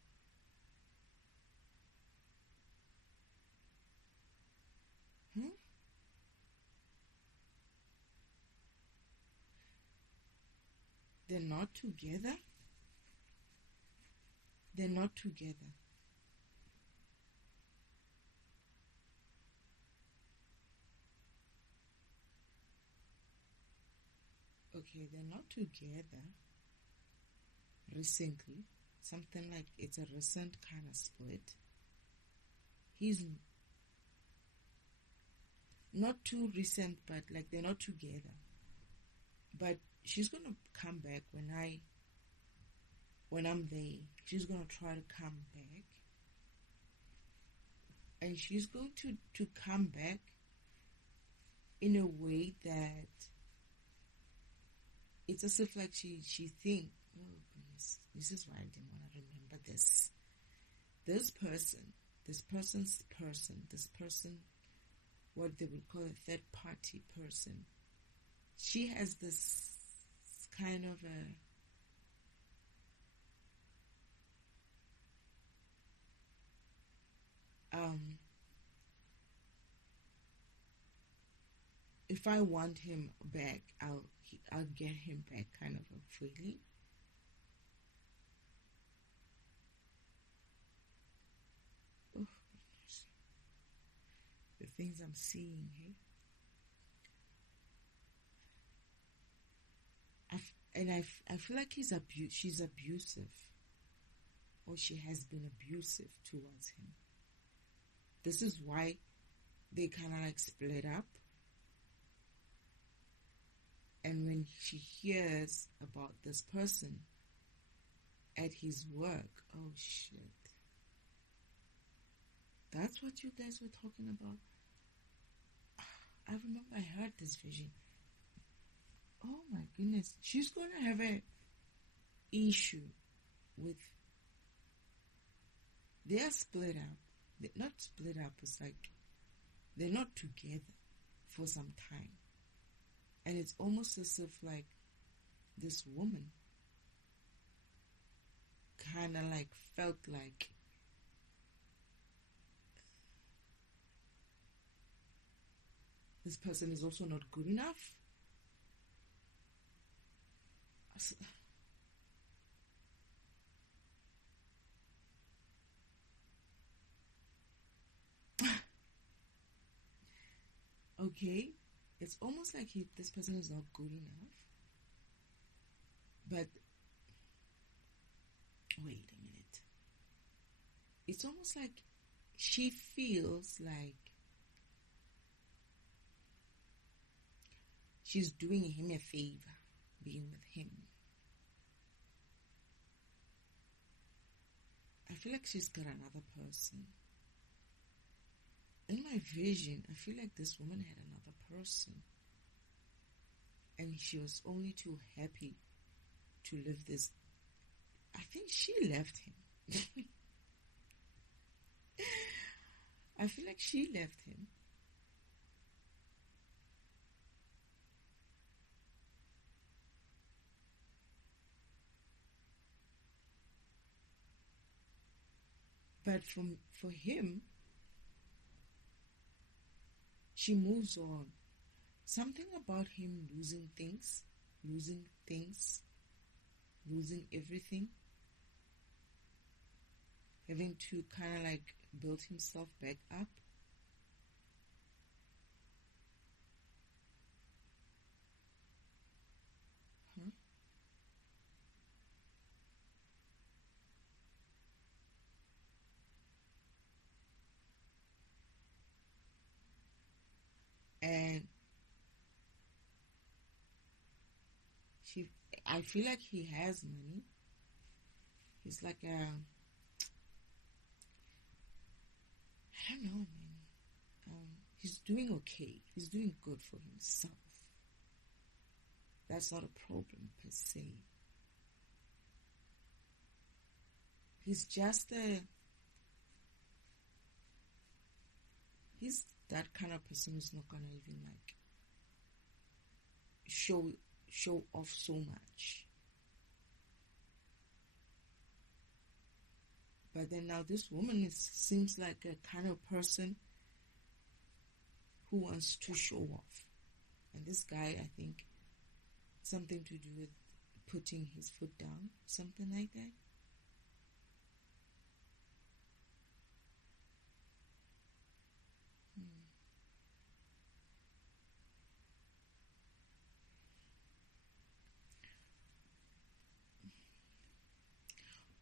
They're not together. They're not together. Okay, they're not together recently. Something like it's a recent kind of split. He's not too recent, but like they're not together. But she's gonna come back when I'm there. She's gonna try to come back, and she's going to come back in a way that it's as if like she thinks, oh goodness, this is why I didn't want to remember this. This person, what they would call a third party person. She has this kind of if I want him back, I'll get him back kind of freely. Oh goodness, the things I'm seeing here. I feel like she's abusive, or she has been abusive towards him. This is why they kind of like split up. And when she hears about this person at his work, oh shit. That's what you guys were talking about? I remember I heard this vision. Oh my goodness. She's going to have an issue with... They are split up. They're not split up. It's like they're not together for some time. And it's almost as if like this woman kind of like felt like this person is also not good enough. Okay, it's almost like this person is not good enough. But wait a minute. It's almost like she feels like she's doing him a favor being with him. I feel like she's got another person. In my vision, I feel like this woman had another person. And she was only too happy to live this. I think she left him. I feel like she left him. But for him, she moves on. Something about him losing everything, having to kind of like build himself back up. Huh? And I feel like he has money. He's like I don't know, man. He's doing okay. He's doing good for himself. That's not a problem per se. He's just he's that kind of person who's not gonna even like show off so much. But then now this woman seems like a kind of person who wants to show off. And this guy, I think, something to do with putting his foot down, something like that.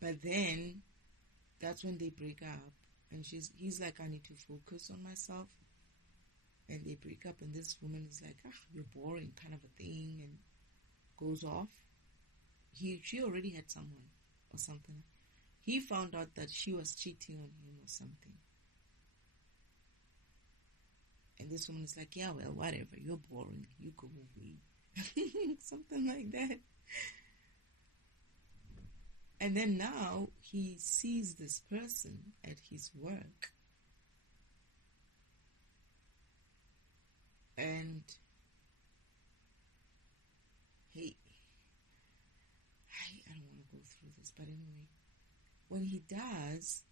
But then that's when they break up, and he's like, I need to focus on myself. And they break up, and this woman is like, you're boring, kind of a thing, and goes off. She already had someone or something. He found out that she was cheating on him or something. And this woman is like, yeah, well, whatever, you're boring, you go away. Something like that. And then now he sees this person at his work. And I don't want to go through this, but anyway, when he does,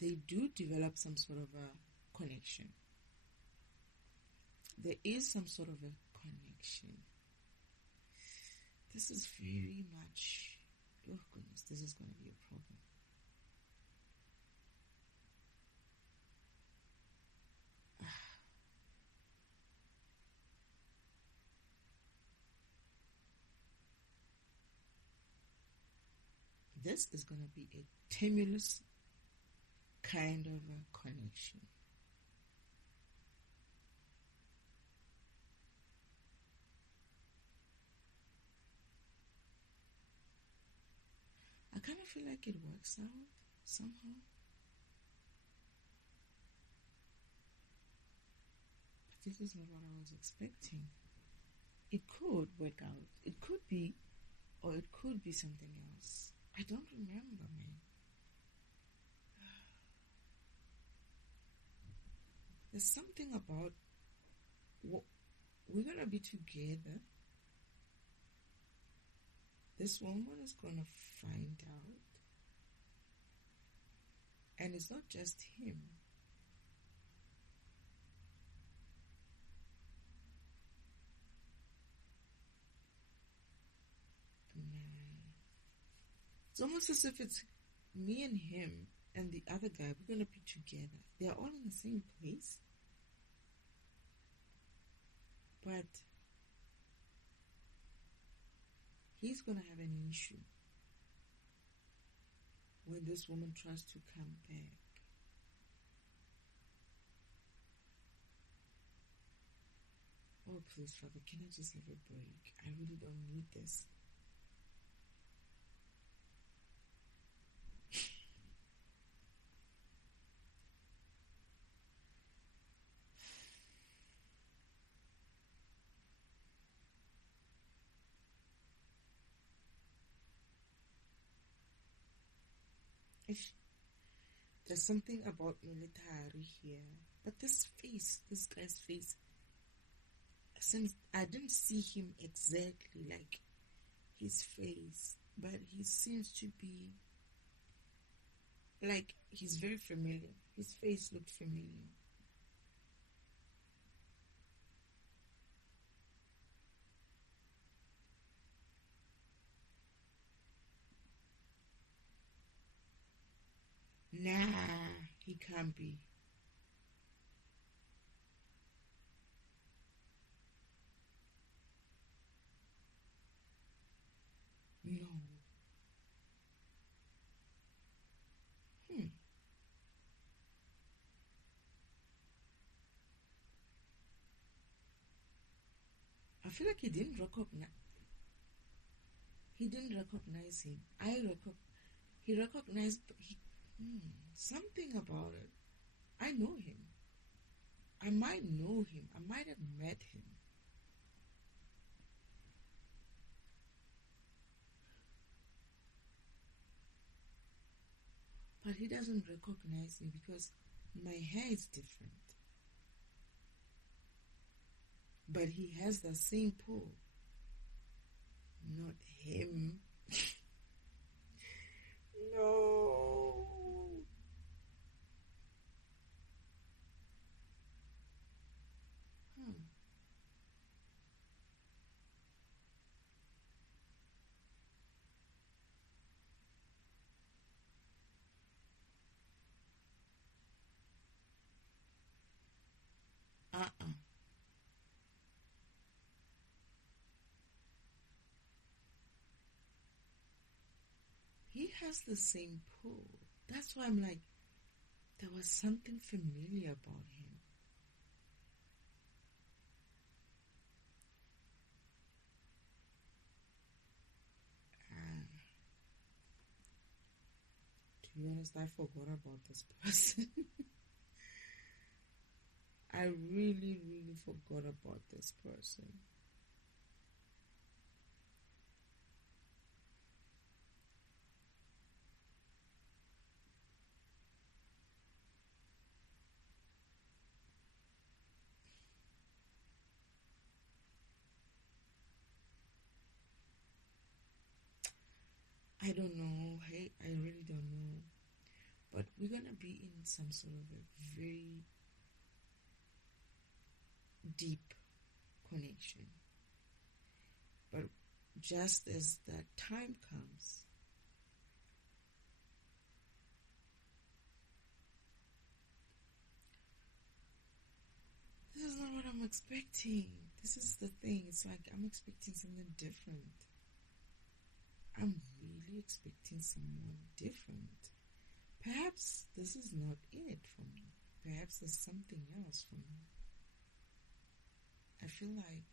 they do develop some sort of a connection. There is some sort of a connection. This is very much, oh goodness, this is going to be a problem. This is going to be a tenuous kind of a connection. I kind of feel like it works out somehow. But this is not what I was expecting. It could work out. It could be, or it could be something else. I don't remember, man. There's something about we're going to be together. This woman is going to find out. And it's not just him. It's almost as if it's me and him and the other guy. We're going to be together. They're all in the same place. But he's going to have an issue. when this woman tries to come back. Oh, please, Father, can I just have a break? I really don't need this. There's something about military here. But this face, this guy's face, since I didn't see him exactly like his face, but he seems to be like he's very familiar. His face looked familiar. Nah, he can't be. No. Hmm. I feel like he didn't recognize. He didn't recognize him. He recognized. Something about it. I know him. I might know him. I might have met him. But he doesn't recognize me because my hair is different. But he has the same pull. Not him. No. Hmm. Uh-uh. He has the same pull. That's why I'm like, there was something familiar about him. Uh, to be honest, I forgot about this person. I really, really forgot about this person. I don't know. Hey, I really don't know. But we're gonna be in some sort of a very deep connection. But just as that time comes, this is not what I'm expecting. This is the thing. It's like I'm expecting something different. I'm really expecting someone different. Perhaps this is not it for me. Perhaps there's something else for me. I feel like,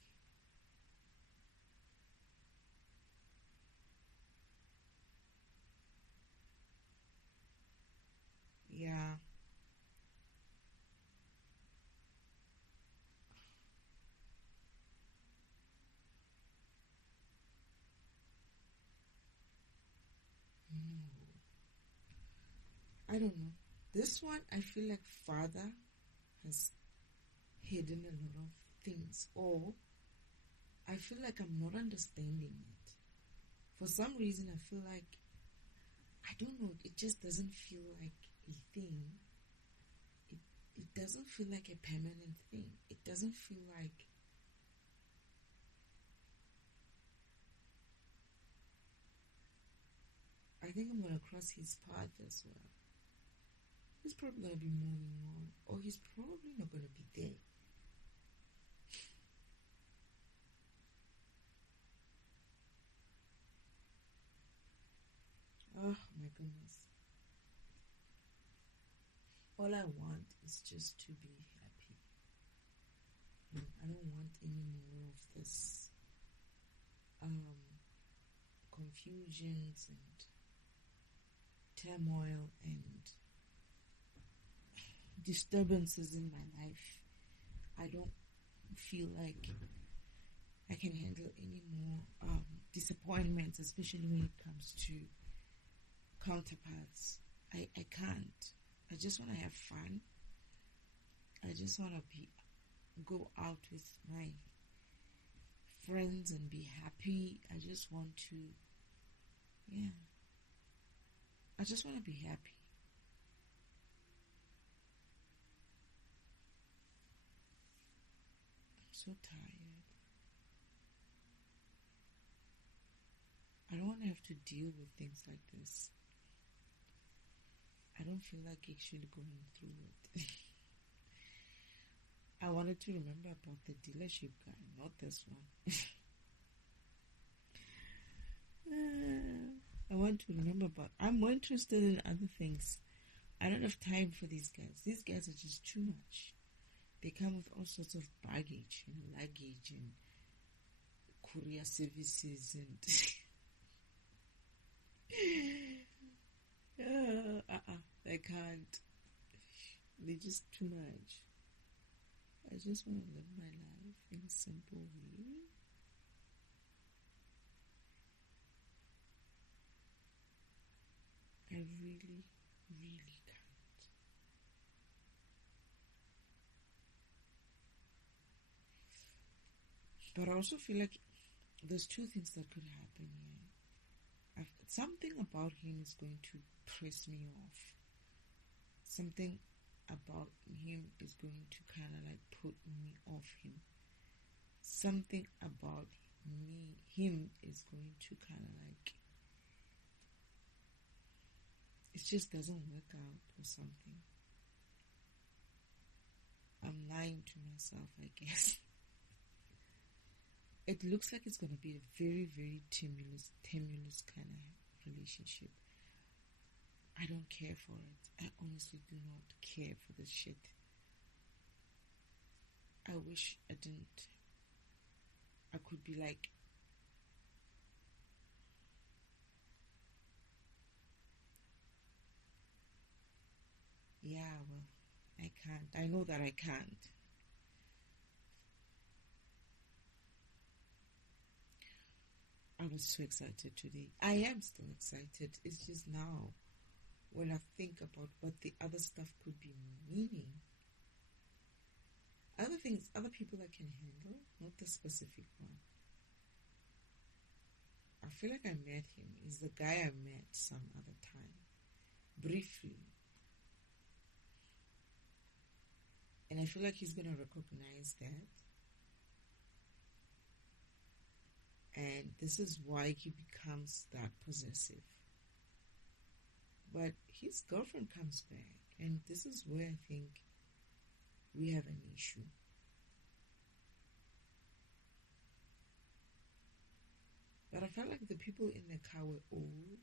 yeah, no, I don't know. This one, I feel like Father has hidden a lot of things, or I feel like I'm not understanding it. For some reason, I feel like, I don't know, it just doesn't feel like a thing. It, it doesn't feel like a permanent thing. It doesn't feel like, I think I'm going to cross his path as well. He's probably going to be moving on, or he's probably not going to be there. Oh my goodness. all I want is just to be happy. I don't want any more of this confusions and turmoil and disturbances in my life. I don't feel like I can handle any more disappointments, especially when it comes to counterparts. I can't. I just want to have fun. I just want to go out with my friends and be happy. I just want to, I just want to be happy. I'm so tired. I don't want to have to deal with things like this. I don't feel like actually going through it. I wanted to remember about the dealership guy, not this one. I want to remember about. I'm more interested in other things. I don't have time for these guys. These guys are just too much. They come with all sorts of baggage and luggage and courier services and I can't. They're just too much. I just want to live my life in a simple way. I really, really can't. But I also feel like there's two things that could happen here. Something about him is going to piss me off. Something about him is going to kind of like put me off him. Something about him is going to kind of like, it just doesn't work out or something. I'm lying to myself, I guess. It looks like it's going to be a very, very tumultuous kind of relationship. I don't care for it. I honestly do not care for this shit. I wish I didn't. I could be like, yeah, well, I can't. I know that I can't. I was so excited today. I am still excited. It's just now, when I think about what the other stuff could be meaning. Other things, other people I can handle, not the specific one. I feel like I met him. He's the guy I met some other time. Briefly. And I feel like he's going to recognize that. And this is why he becomes that possessive. But his girlfriend comes back, and this is where I think we have an issue. But I felt like the people in the car were old.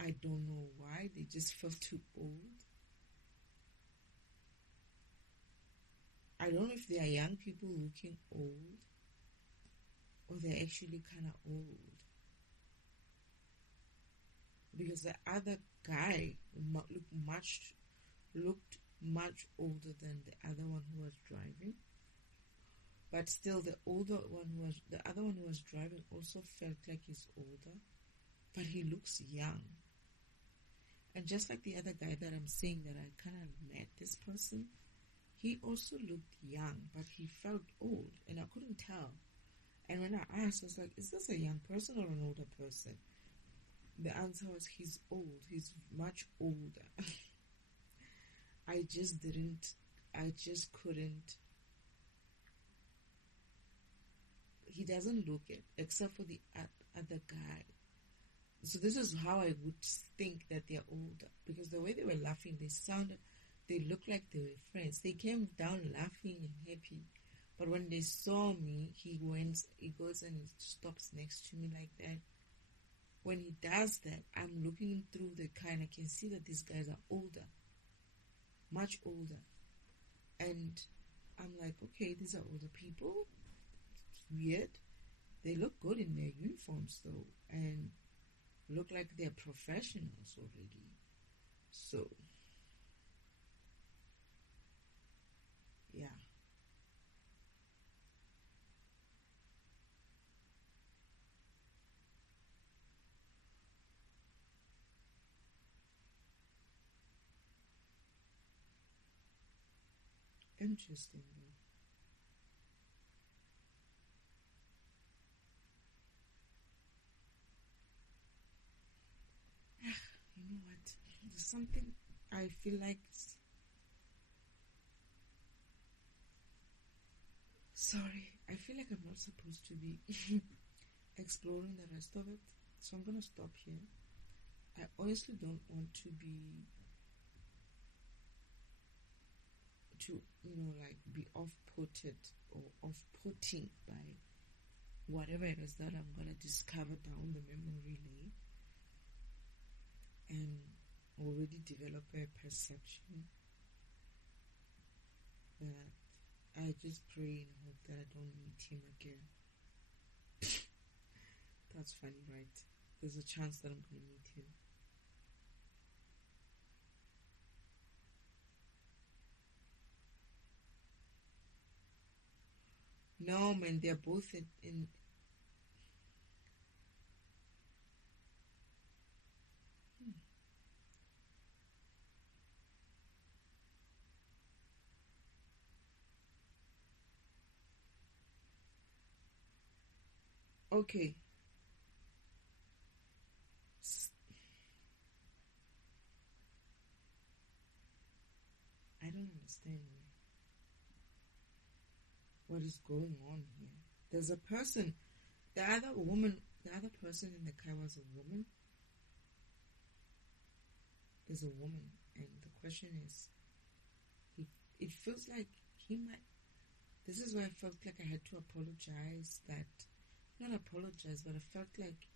I don't know why, they just felt too old. I don't know if they are young people looking old, or they're actually kind of old. Because the other guy looked much older than the other one who was driving. But still, the other one who was driving also felt like he's older, but he looks young. And just like the other guy that I'm saying that I kind of met this person, he also looked young, but he felt old, and I couldn't tell. And when I asked, I was like, is this a young person or an older person? The answer was, he's old. He's much older. I just couldn't. He doesn't look it, except for the other guy. So this is how I would think that they're older. Because the way they were laughing, they looked like they were friends. They came down laughing and happy. But when they saw me, he goes and he stops next to me like that. When he does that, I'm looking through the car and I can see that these guys are older. much older. And I'm like, okay, these are older people. It's weird. They look good in their uniforms though, and look like they're professionals already. So, yeah. Interesting though. You know what? There's something I feel like. Sorry, I feel like I'm not supposed to be exploring the rest of it. So I'm gonna stop here. I honestly don't want to be like be off-putted or off-putting by whatever it is that I'm gonna discover down the memory lane, and already develop a perception that I just pray and hope that I don't meet him again. That's funny, right? There's a chance that I'm gonna meet him. No, man, they're both in. Okay. I don't understand what is going on here. There's a person. The other person in the car was a woman. There's a woman, and the question is, it feels like he might. This is why I felt like I had to apologize. Not apologize, but I felt like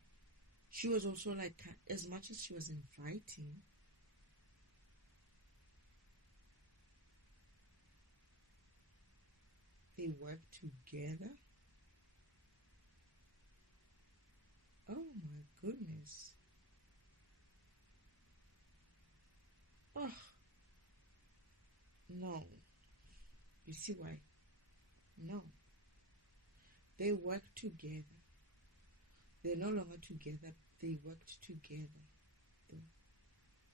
she was also like, as much as she was inviting, they worked together. Oh my goodness. Oh, no. You see why? No. They worked together. They're no longer together. They worked together.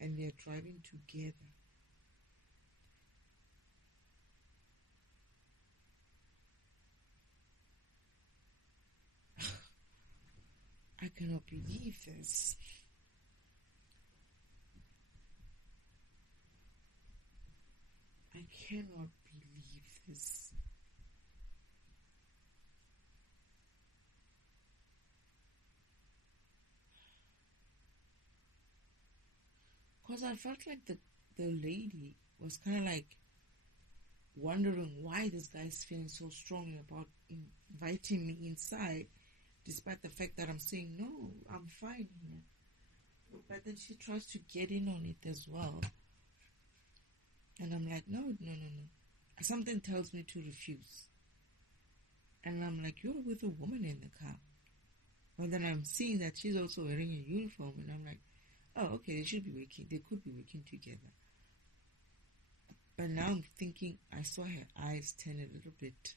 And they're driving together. I cannot believe this. I cannot believe this. Because I felt like the lady was kind of like wondering why this guy's feeling so strongly about inviting me inside, despite the fact that I'm saying, no, I'm fine here. But then she tries to get in on it as well. And I'm like, no, no, no, no. Something tells me to refuse. And I'm like, you're with a woman in the car. But then I'm seeing that she's also wearing a uniform. And I'm like, oh, okay, they should be working. They could be working together. But now I'm thinking, I saw her eyes turn a little bit,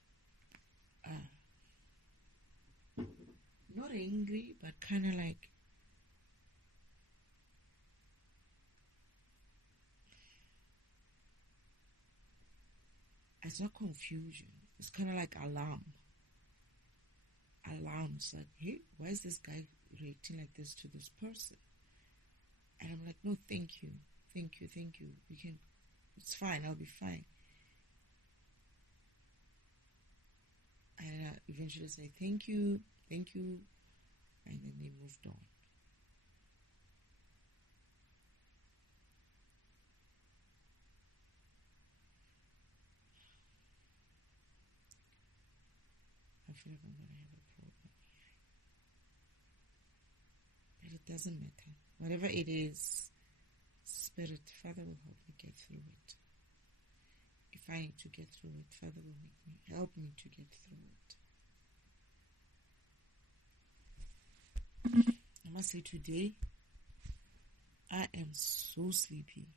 not angry, but kind of like, it's not confusion. It's kind of like alarm. Alarms like, hey, why is this guy reacting like this to this person? And I'm like, no, thank you. Thank you, thank you. It's fine, I'll be fine. And I eventually say, thank you, and then they moved on. I feel like I'm going to have a problem here. But it doesn't matter. Whatever it is, Spirit, Father will help me get through it. find to get through it. Father will help me to get through it. I must say today, I am so sleepy.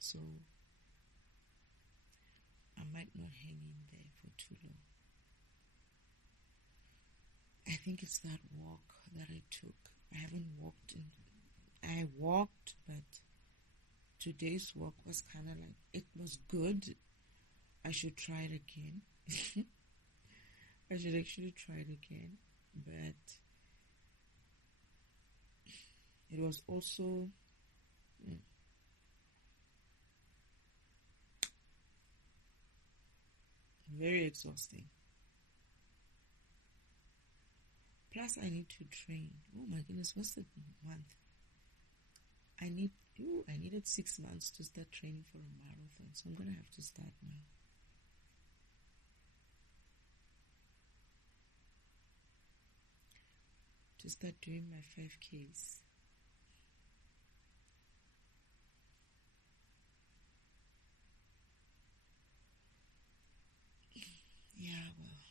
So I might not hang in there for too long. I think it's that walk that I took. I haven't walked I walked, but today's walk was kind of like, it was good. I should try it again. I should actually try it again. But it was also very exhausting. Plus, I need to train. Oh my goodness, what's the month? I needed 6 months to start training for a marathon, so I'm gonna have to start now. To start doing my 5Ks. Yeah, well.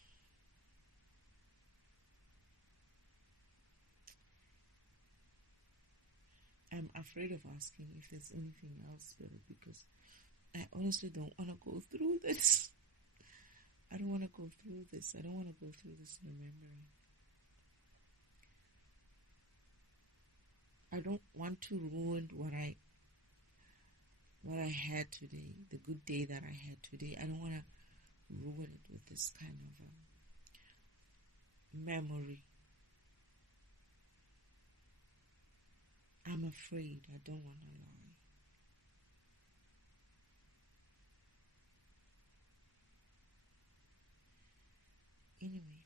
I'm afraid of asking if there's anything else, because I honestly don't want to go through this. I don't want to go through this. I don't want to go through this remembering. I don't want to ruin what I had today, the good day that I had today. I don't want to ruin it with this kind of memory. I'm afraid. I don't want to lie. Anyway,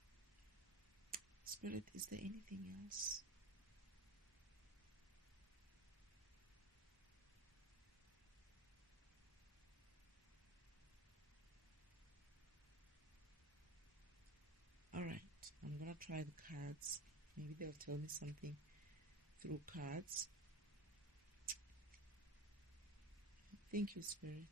Spirit, is there anything else? Alright, I'm going to try the cards. Maybe they'll tell me something through cards. Thank you, Spirit.